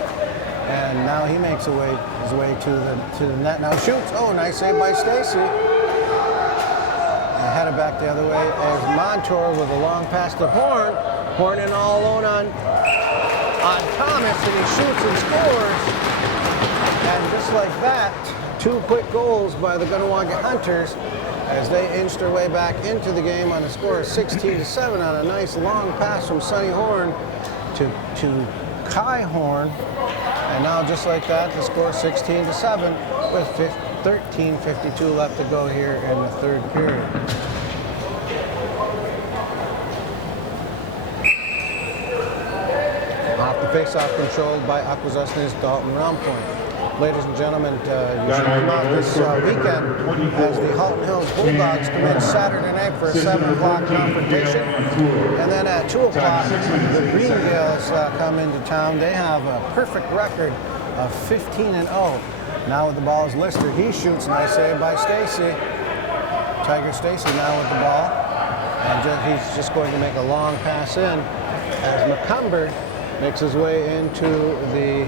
And now he makes his way to the net. Now shoots. Oh, nice save by Stacy. Headed back the other way as Montour with a long pass to Horn. Horn in all alone on Thomas, and he shoots and scores. And just like that, 2 quick goals by the Kanawake Hunters as they inch their way back into the game on a score of 16-7 on a nice long pass from Sonny Horn to Kai Horn. And now just like that, the score 16-7 with 13:52 left to go here in the third period. Off the face-off controlled by Akwesasne's Dalton Roundpoint. Ladies and gentlemen, you should come out this weekend as the Halton Hills Bulldogs come in Saturday night for a 7 o'clock confrontation. And then at 2 o'clock, the Greengales come into town. They have a perfect record of 15-0. Now with the ball is Lister. He shoots. Nice save by Stacy. Tiger Stacy now with the ball. And he's just going to make a long pass in as McCumber makes his way into the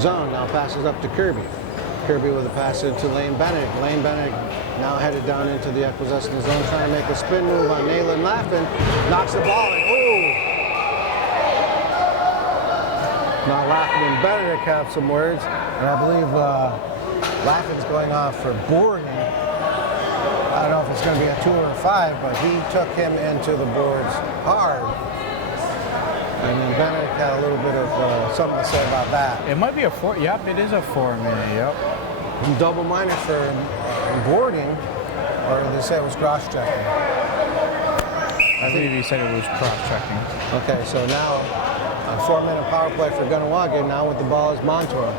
zone. Now passes up to Kirby. Kirby with a pass into Lane Benedict. Lane Benedict now headed down into the Akwesasne zone, trying to make a spin move on Nayland Laffin. Knocks the ball in. Ooh! Now Laffin and Benedict have some words. And I believe Laffin's going off for boarding. I don't know if it's going to be a 2 or a 5, but he took him into the boards hard. And then Benedict had a little bit of something to say about that. It might be a 4. Yep, it is a 4-minute. Yep. Double minor for boarding, or did they say it was cross-checking? I believe he said it was cross-checking. Okay, so now a 4-minute power play for Kanawake. Now with the ball is Montour.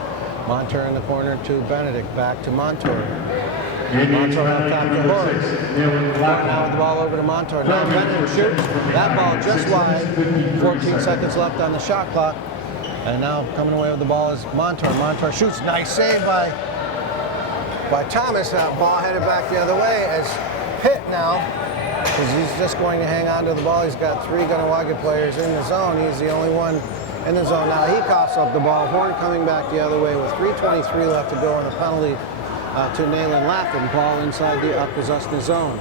Montour in the corner to Benedict. Back to Montour. Montour on top to Horn. Now with the ball over to Montour. Now Benedict shoots. That ball just wide. 14 seconds left on the shot clock. And now coming away with the ball is Montour. Montour shoots. Nice save by Thomas. That ball headed back the other way as Pitt now because he's just going to hang on to the ball. He's got 3 Kanawake players in the zone. He's the only one in the zone. Now he coughs up the ball. Horn coming back the other way with 3:23 left to go on the penalty to Nayland Laffin. Ball inside the Akwesasne zone.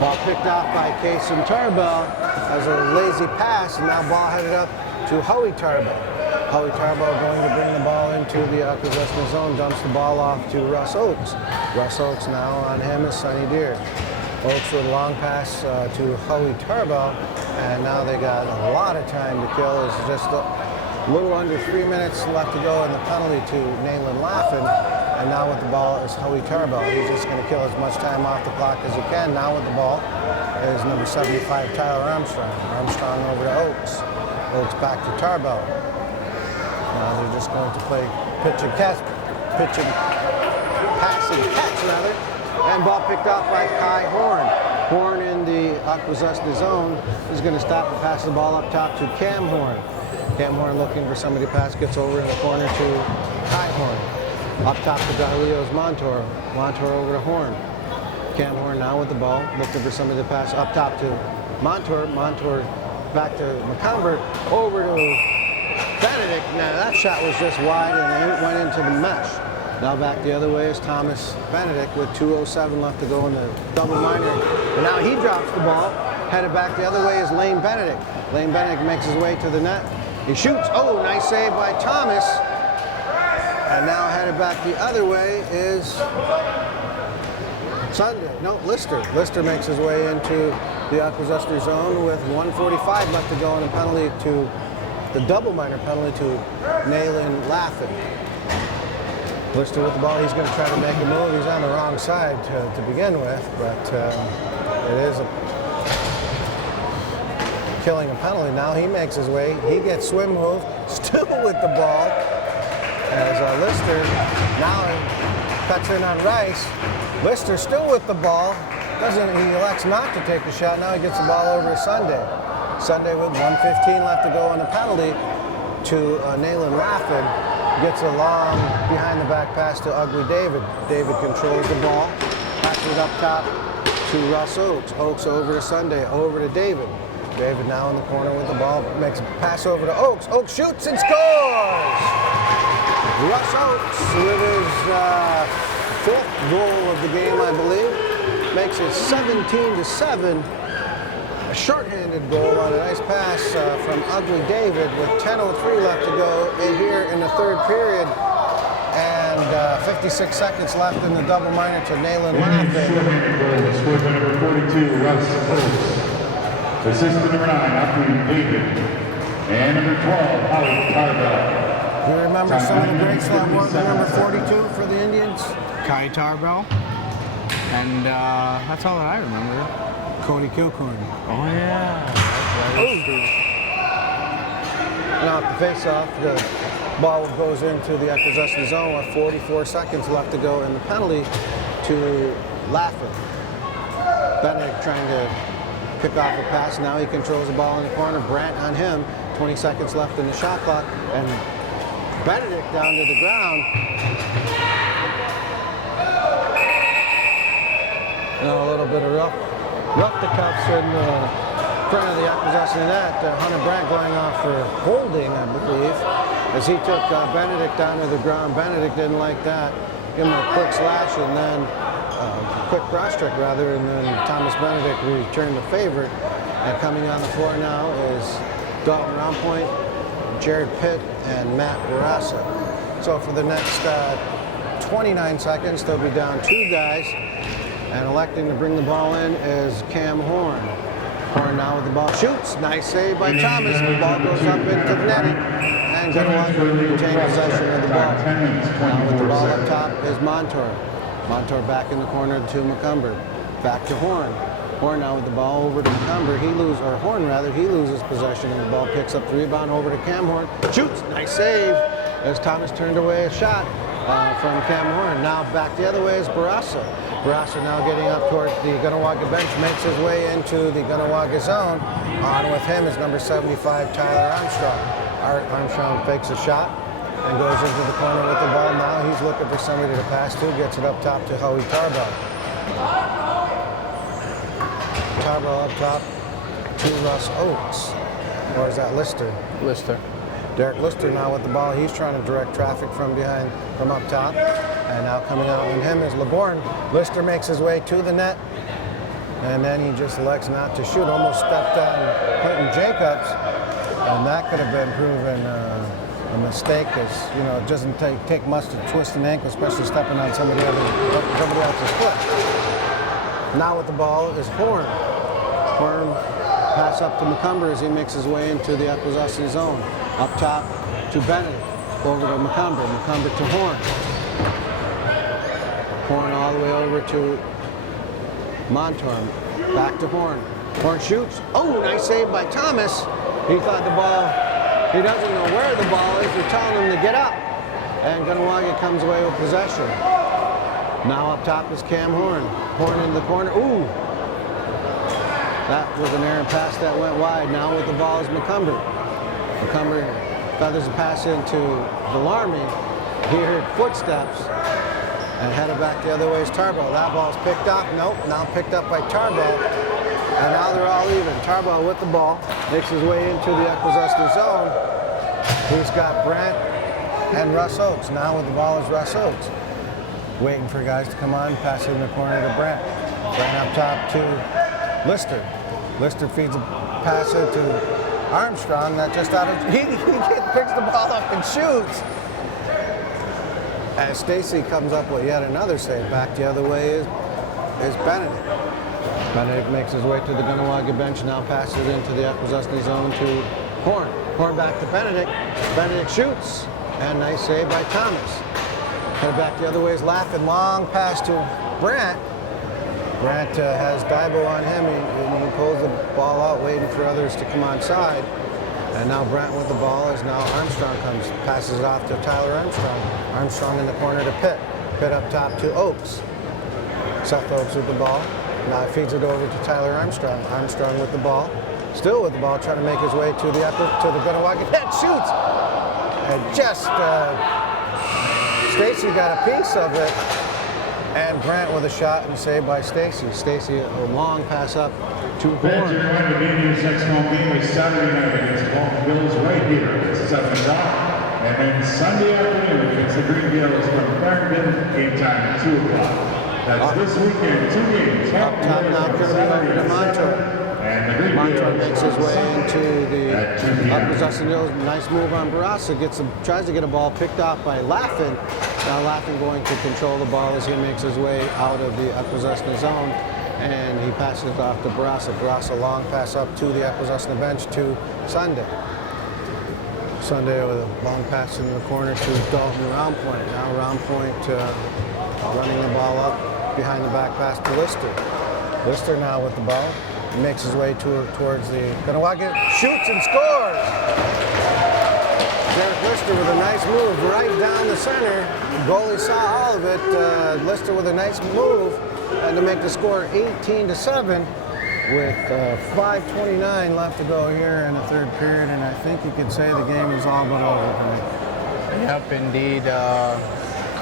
Ball picked off by Kason Tarbell as a lazy pass, and now ball headed up to Howie Tarbell. Howie Tarbell going to bring the ball into the Akwesasne zone, dumps the ball off to Russ Oakes. Russ Oakes now on him is Sonny Deer. Oakes with a long pass to Howie Tarbell, and now they got a lot of time to kill. It's just a little under 3 minutes left to go in the penalty to Nayland Laffin. And now with the ball is Howie Tarbell. He's just going to kill as much time off the clock as he can. Now with the ball is number 75, Tyler Armstrong. Armstrong over to Oakes. Oakes back to Tarbell. Now they're just going to play pass and catch rather. And ball picked off by Kai Horn. Horn in the Akwesasne zone is going to stop and pass the ball up top to Cam Horn. Cam Horn looking for somebody to pass, gets over in the corner to Kai Horn. Up top to Darleo's Montour. Montour over to Horn. Cam Horn now with the ball, looking for somebody to pass up top to Montour. Montour back to McCumber, over to Benedict. Now that shot was just wide and it went into the mesh. Now back the other way is Thomas Benedict with 2:07 left to go in the double minor. And now he drops the ball. Headed back the other way is Lane Benedict. Lane Benedict makes his way to the net. He shoots. Oh, nice save by Thomas. And now headed back the other way is Lister. Lister makes his way into the Akwesasne zone with 1:45 left to go on a penalty to the double minor penalty to Nayland Laffin. Lister with the ball. He's going to try to make a move. He's on the wrong side to begin with, but it is killing a penalty. Now he makes his way. He gets swim move, still with the ball. As Lister now cuts in on Rice. Lister still with the ball. He elects not to take the shot. Now he gets the ball over to Sunday. Sunday with 1:15 left to go on the penalty to Nayland Laffin. Gets a long behind the back pass to Ugly David. David controls the ball. Passes it up top to Russ Oakes. Oakes over to Sunday. Over to David. David now in the corner with the ball. Makes a pass over to Oakes. Oakes shoots and scores! Russ Oakes with his 5th goal of the game, I believe, makes it 17-7. A shorthanded goal on a nice pass from Ugly David with 10:03 left to go here in the 3rd period, and 56 seconds left in the double minor to Nayland Laffin. Shorthanded goal scored by number 42, Russ Oakes. Assistant number 9, Ugly David, and number 12, Howie Tarbell. You remember some of the greats that were the number 42 for the Indians? Kai Tarbell. And that's all that I remember. Cody Kilcorn. Oh, yeah. Now at the face-off, the ball goes into the Akwesasne zone with 44 seconds left to go, and the penalty to Laffin. Benedict trying to pick off a pass. Now he controls the ball in the corner. Brandt on him. 20 seconds left in the shot clock, and Benedict down to the ground. Now a little bit of rough the cuffs in front of the Akwesasne net. Hunter Brandt going off for holding, I believe, as he took Benedict down to the ground. Benedict didn't like that. Give him a quick slash and then quick cross check rather, and then Thomas Benedict returned the favorite. And coming on the floor now is Dalton Roundpoint, Jared Pitt, and Matt Barassa. So for the next 29 seconds, they'll be down 2 guys. And electing to bring the ball in is Cam Horn. Horn now with the ball, shoots. Nice save by Thomas. The ball goes up into the netting. And Kanawake retain possession of the ball. Now with the ball up top is Montour. Montour back in the corner to McCumber. Back to Horn. Horn now with the ball over to McCumber. He loses possession and the ball picks up the rebound over to Cam Horn. Shoots, nice save as Thomas turned away a shot from Cam Horn. Now back the other way is Barassa. Barassa now getting up towards the Kanawake bench, makes his way into the Kanawake zone. On with him is number 75, Tyler Armstrong. Armstrong fakes a shot and goes into the corner with the ball. Now he's looking for somebody to pass to, gets it up top to Howie Tarbell. Tarbell up top to Russ Oates. Or is that Lister? Lister. Derek Lister now with the ball. He's trying to direct traffic from behind, from up top. And now coming out on him is LeBourne. Lister makes his way to the net. And then he just elects not to shoot. Almost stepped on Clinton Jacobs. And that could have been proven a mistake, as you know, it doesn't take much to twist an ankle, especially stepping on somebody else's foot. Now with the ball is Horn. Horn pass up to McCumber as he makes his way into the Akwesasne zone. Up top to Bennett. Over to McCumber. McCumber to Horn. Horn all the way over to Montour. Back to Horn. Horn shoots. Oh, nice save by Thomas. He thought the ball, he doesn't know where the ball is. They're telling him to get up. And Kanawake comes away with possession. Now up top is Cam Horn. Horn in the corner. Ooh. That was an errant pass that went wide. Now with the ball is McCumber. McCumber feathers a pass into Villarmy. He heard footsteps and headed back the other way is Tarbell. That ball's picked up. Nope, now picked up by Tarbell. And now they're all even. Tarbell with the ball, makes his way into the Akwesasne zone. He's got Brandt and Russ Oates. Now with the ball is Russ Oates. Waiting for guys to come on, pass it in the corner to Brandt. Brandt up top to Lister. Lister feeds a pass to Armstrong. That just out of, he picks the ball up and shoots. As Stacy comes up with yet another save. Back the other way is Benedict. Benedict makes his way to the Kanawake bench, now passes into the Akwesasne zone to Horn. Horn back to Benedict. Benedict shoots, and nice save by Thomas. Headed back the other way is Laffin. Long pass to Brandt. Brandt has Daibo on him. He pulls the ball out, waiting for others to come on side. And now Brandt with the ball as now Armstrong comes, passes it off to Tyler Armstrong. Armstrong in the corner to Pitt. Pitt up top to Oakes. Seth Oakes with the ball. Now feeds it over to Tyler Armstrong. Armstrong with the ball. Still with the ball, trying to make his way to the Kanawake net. Shoots! And just Stacy got a piece of it. And Brandt with a shot and saved by Stacy. Stacy, a long pass up to Horn. Fans are going to be next next home game is Saturday night against the Baltimore Bills right here at 7 o'clock. And then Sunday afternoon against the Green Bills from Farmington, game time 2 o'clock. That's this weekend, 2 games. Up top now, curving over to Montour. Montour makes his way into the Akwesasne. Nice move on Barassa. Tries to get a ball picked off by Laffin. Now Laffin going to control the ball as he makes his way out of the Akwesasne zone. And he passes it off to Barassa. Barassa long pass up to the Akwesasne bench to Sunday. Sunday with a long pass in the corner to Dalton Round Point. Now Round Point running the ball up behind the back pass to Lister. Lister now with the ball. He makes his way towards the Kanawake. Shoots and scores! Derek Lister with a nice move right down the center. The goalie saw all of it. Lister with a nice move and to make the score 18-7 with 5:29 left to go here in the third period. And I think you could say the game is all but over tonight. Yep, indeed.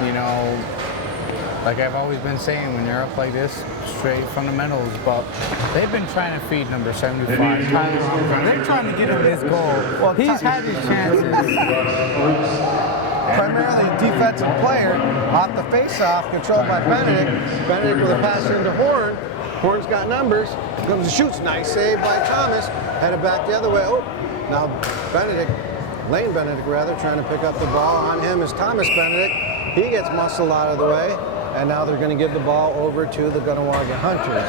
You know, like I've always been saying, when you're up like this, straight fundamentals, but they've been trying to feed number 75. They're trying to get him this goal. Well, he's had his chances. Primarily a defensive player, off the face-off, controlled by Benedict. Benedict with a pass into Horn. Horn's got numbers. Comes and shoots. Nice save by Thomas. Headed back the other way. Oh, now Lane Benedict rather, trying to pick up the ball. On him is Thomas Benedict. He gets muscled out of the way. And now they're going to give the ball over to the Kanawake Hunters.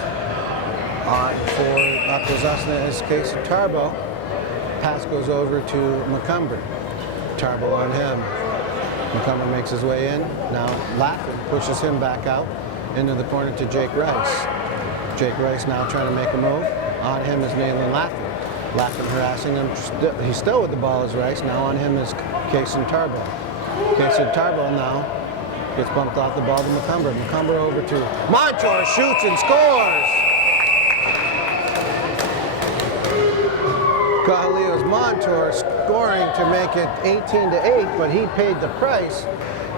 For Akwesasne is Casey Tarbell. Pass goes over to McCumber. Tarbell on him. McCumber makes his way in. Now Laffin pushes him back out into the corner to Jake Rice. Jake Rice now trying to make a move. On him is Nayland Laffin. Laffin harassing him. He's still with the ball as Rice. Now on him is Casey Tarbell. Casey Tarbell now gets bumped off the ball to McCumber. McCumber over to Montour, shoots and scores! Kahaleo's Montour scoring to make it 18-8, but he paid the price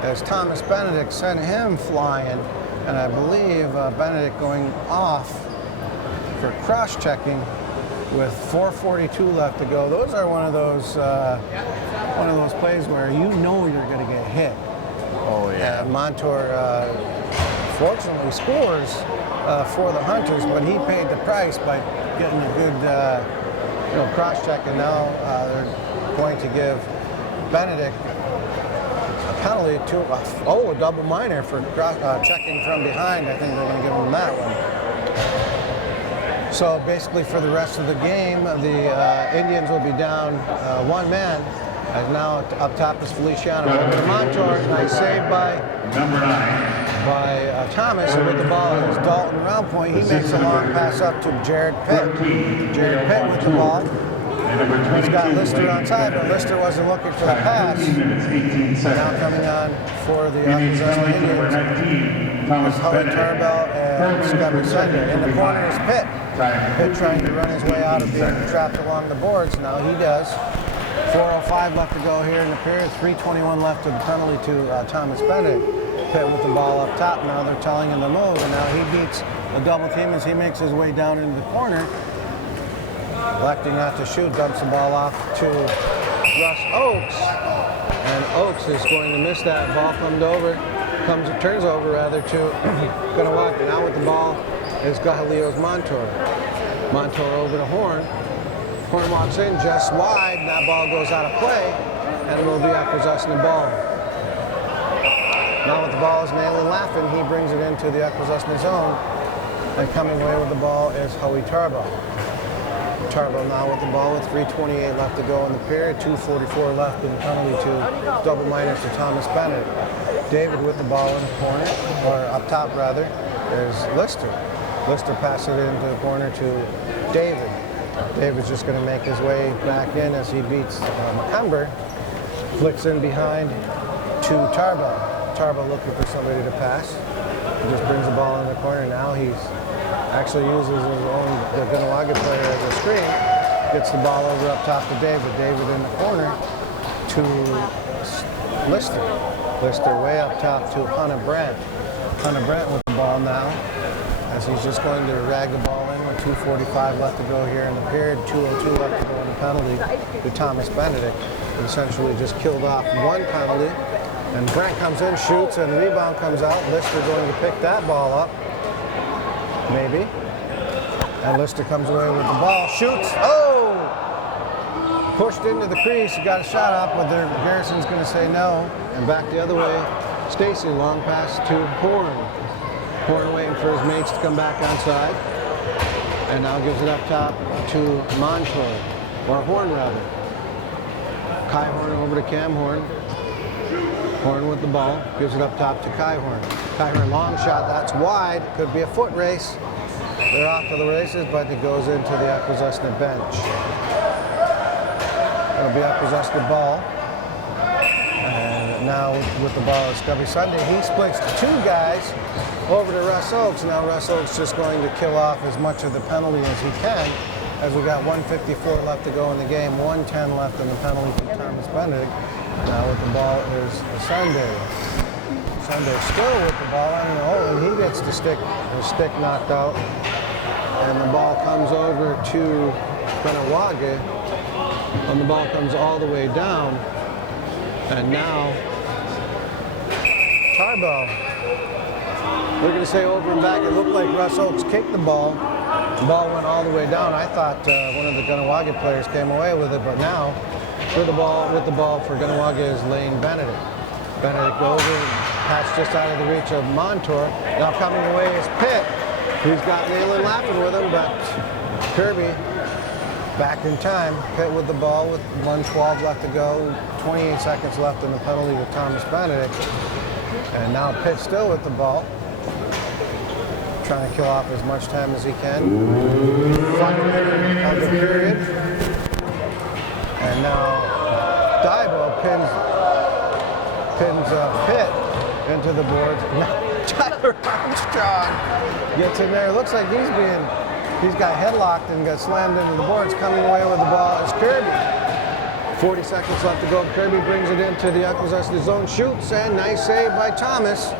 as Thomas Benedict sent him flying. And I believe Benedict going off for cross-checking with 4:42 left to go. Those are one of those plays where you know you're going to get hit. Oh yeah. Montour fortunately scores for the Hunters, but he paid the price by getting a good cross-check, and now they're going to give Benedict a penalty to a double minor for checking from behind. I think they're going to give him that one. So basically for the rest of the game, the Indians will be down one man. And now up top is Feliciano. Over to Montour, nice save by Number 9. Thomas, and with the ball is Dalton round point. He makes a long pass up to Jared Pitt. Jared Pitt with the ball. He's got Lister on side, but Lister wasn't looking for the pass. Now coming on for the Akwesasne Indians is Howie Tarbell and Scubby Sunday. In the corner is Pitt. Pitt trying to run his way out of being trapped along the boards. Now he does. 4:05 left to go here in the period. 3:21 left of the penalty to Thomas Benedict. Pitt with the ball up top. Now they're telling him to move, and now he beats a double team as he makes his way down into the corner. Electing not to shoot, dumps the ball off to Russ Oakes. And Oakes is going to miss that. Ball turns over to Kanawake. Now with the ball is Leo's Montour. Montour over to Horn. Horn walks in just wide, and that ball goes out of play, and it will be Akwesasne ball. Now with the ball is Nayland Laffin. He brings it into the Akwesasne zone, and coming away with the ball is Howie Tarbell. Tarbell now with the ball with 3:28 left to go in the period, 2:44 left in the penalty to double minors to Thomas Bennett. David with the ball in the corner, or up top rather, is Lister. Lister passes it into the corner to David. David's just going to make his way back in as he beats McCumber. Flicks in behind to Tarbell. Tarbell looking for somebody to pass. He just brings the ball in the corner. Now he's actually uses his own, the Kanawake player as a screen. Gets the ball over up top to David. David in the corner to Lister. Lister way up top to Hunter Brandt. Hunter Brandt with the ball now, as he's just going to rag the ball in with 2:45 left to go here in the period, 2:02 left to go in the penalty to Thomas Benedict. Essentially just killed off one penalty. And Brandt comes in, shoots, and the rebound comes out. Lister going to pick that ball up. Maybe. And Lister comes away with the ball, shoots. Oh! Pushed into the crease, he got a shot up, but Garrison's going to say no. And back the other way, Stacy, long pass to Horn. Horn waiting for his mates to come back onside. And now gives it up top to Montour, or Horn rather. Kai Horn over to Cam Horn. Horn with the ball, gives it up top to Kai Horn. Kai Horn, long shot, that's wide. Could be a foot race. They're off to the races, but it goes into the Akwesasne bench. It'll be Akwesasne ball. And now with the ball is Scubby Sunday. He splits two guys over to Russ Oakes. Now Russ Oakes just going to kill off as much of the penalty as he can, as we got 1:54 left to go in the game, 1:10 left in the penalty from Thomas Benedict. Now with the ball is Sunday. Sunday still with the ball, and he gets his stick knocked out. And the ball comes over to Kanawake, and the ball comes all the way down. And now Tarbell. We're going to say over and back. It looked like Russ Oakes kicked the ball. The ball went all the way down. I thought one of the Kanawake players came away with it, but now with the ball for Kanawake is Lane Benedict. Benedict over, pass just out of the reach of Montour. Now coming away is Pitt, who's got Nayland Laffin with him, but Kirby back in time. Pitt with the ball with 1:12 left to go, 28 seconds left in the penalty with Thomas Benedict. And now Pitt still with the ball, trying to kill off as much time as he can. Final minute of the period. And now Daibo pins Pitt into the boards. Now Tyler Armstrong gets in there. Looks like he's got headlocked and got slammed into the boards. Coming away with the ball is Kirby. 40 seconds left to go. Kirby brings it into the Akwesasne zone, shoots, and nice save by Thomas.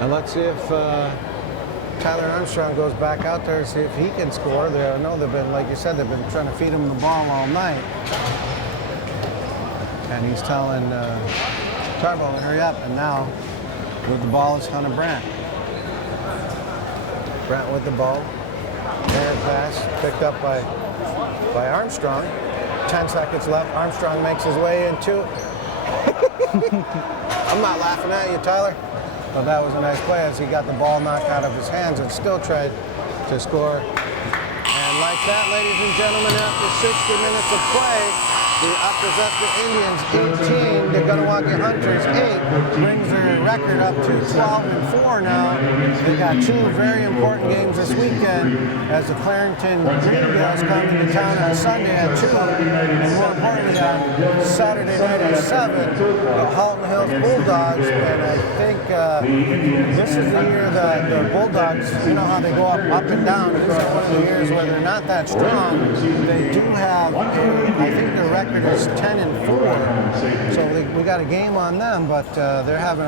And let's see if Tyler Armstrong goes back out there to see if he can score. I know they've been, like you said, they've been trying to feed him the ball all night. And he's telling Tarbo to hurry up. And now, with the ball is Hunter Brandt. Brandt with the ball. Air pass picked up by Armstrong. 10 seconds left. Armstrong makes his way into. I'm not laughing at you, Tyler. But that was a nice play as he got the ball knocked out of his hands and still tried to score. And like that, ladies and gentlemen, after 60 minutes of play, the Akwesasne Indians 18, the Kanawake Hunters 8, brings their record up to 12-4 now. They got two very important games this weekend as the Clarington Green Bills come into town on Sunday at 2, and more importantly on Saturday night at 7, the Halton Hills Bulldogs. And I think this is the year that the Bulldogs, you know how they go up and down. This is one of the years where they're not that strong. They do have, I think their record is 10-4, so we got a game on them, but they have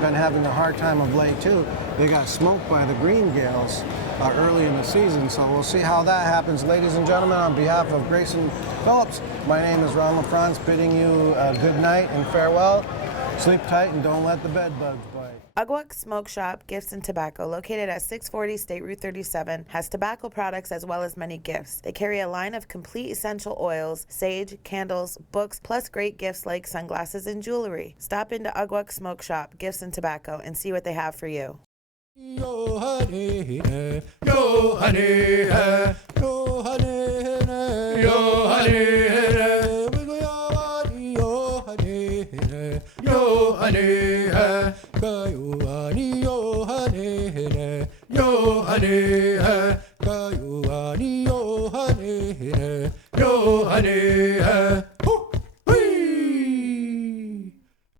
been having a hard time of late too. They got smoked by the Green Gales early in the season, so we'll see how that happens. Ladies and gentlemen, on behalf of Grayson Phillips, my name is Ron LaFrance, bidding you a good night and farewell. Sleep tight and don't let the bed bugs bite. Ugwuk Smoke Shop, Gifts and Tobacco, located at 640 State Route 37, has tobacco products as well as many gifts. They carry a line of complete essential oils, sage, candles, books, plus great gifts like sunglasses and jewelry. Stop into Ugwuk Smoke Shop, Gifts and Tobacco, and see what they have for you. Yo honey, yo honey, yo honey, yo honey, yo honey, yo honey, yo honey, yo honey, yo honey, yo honey.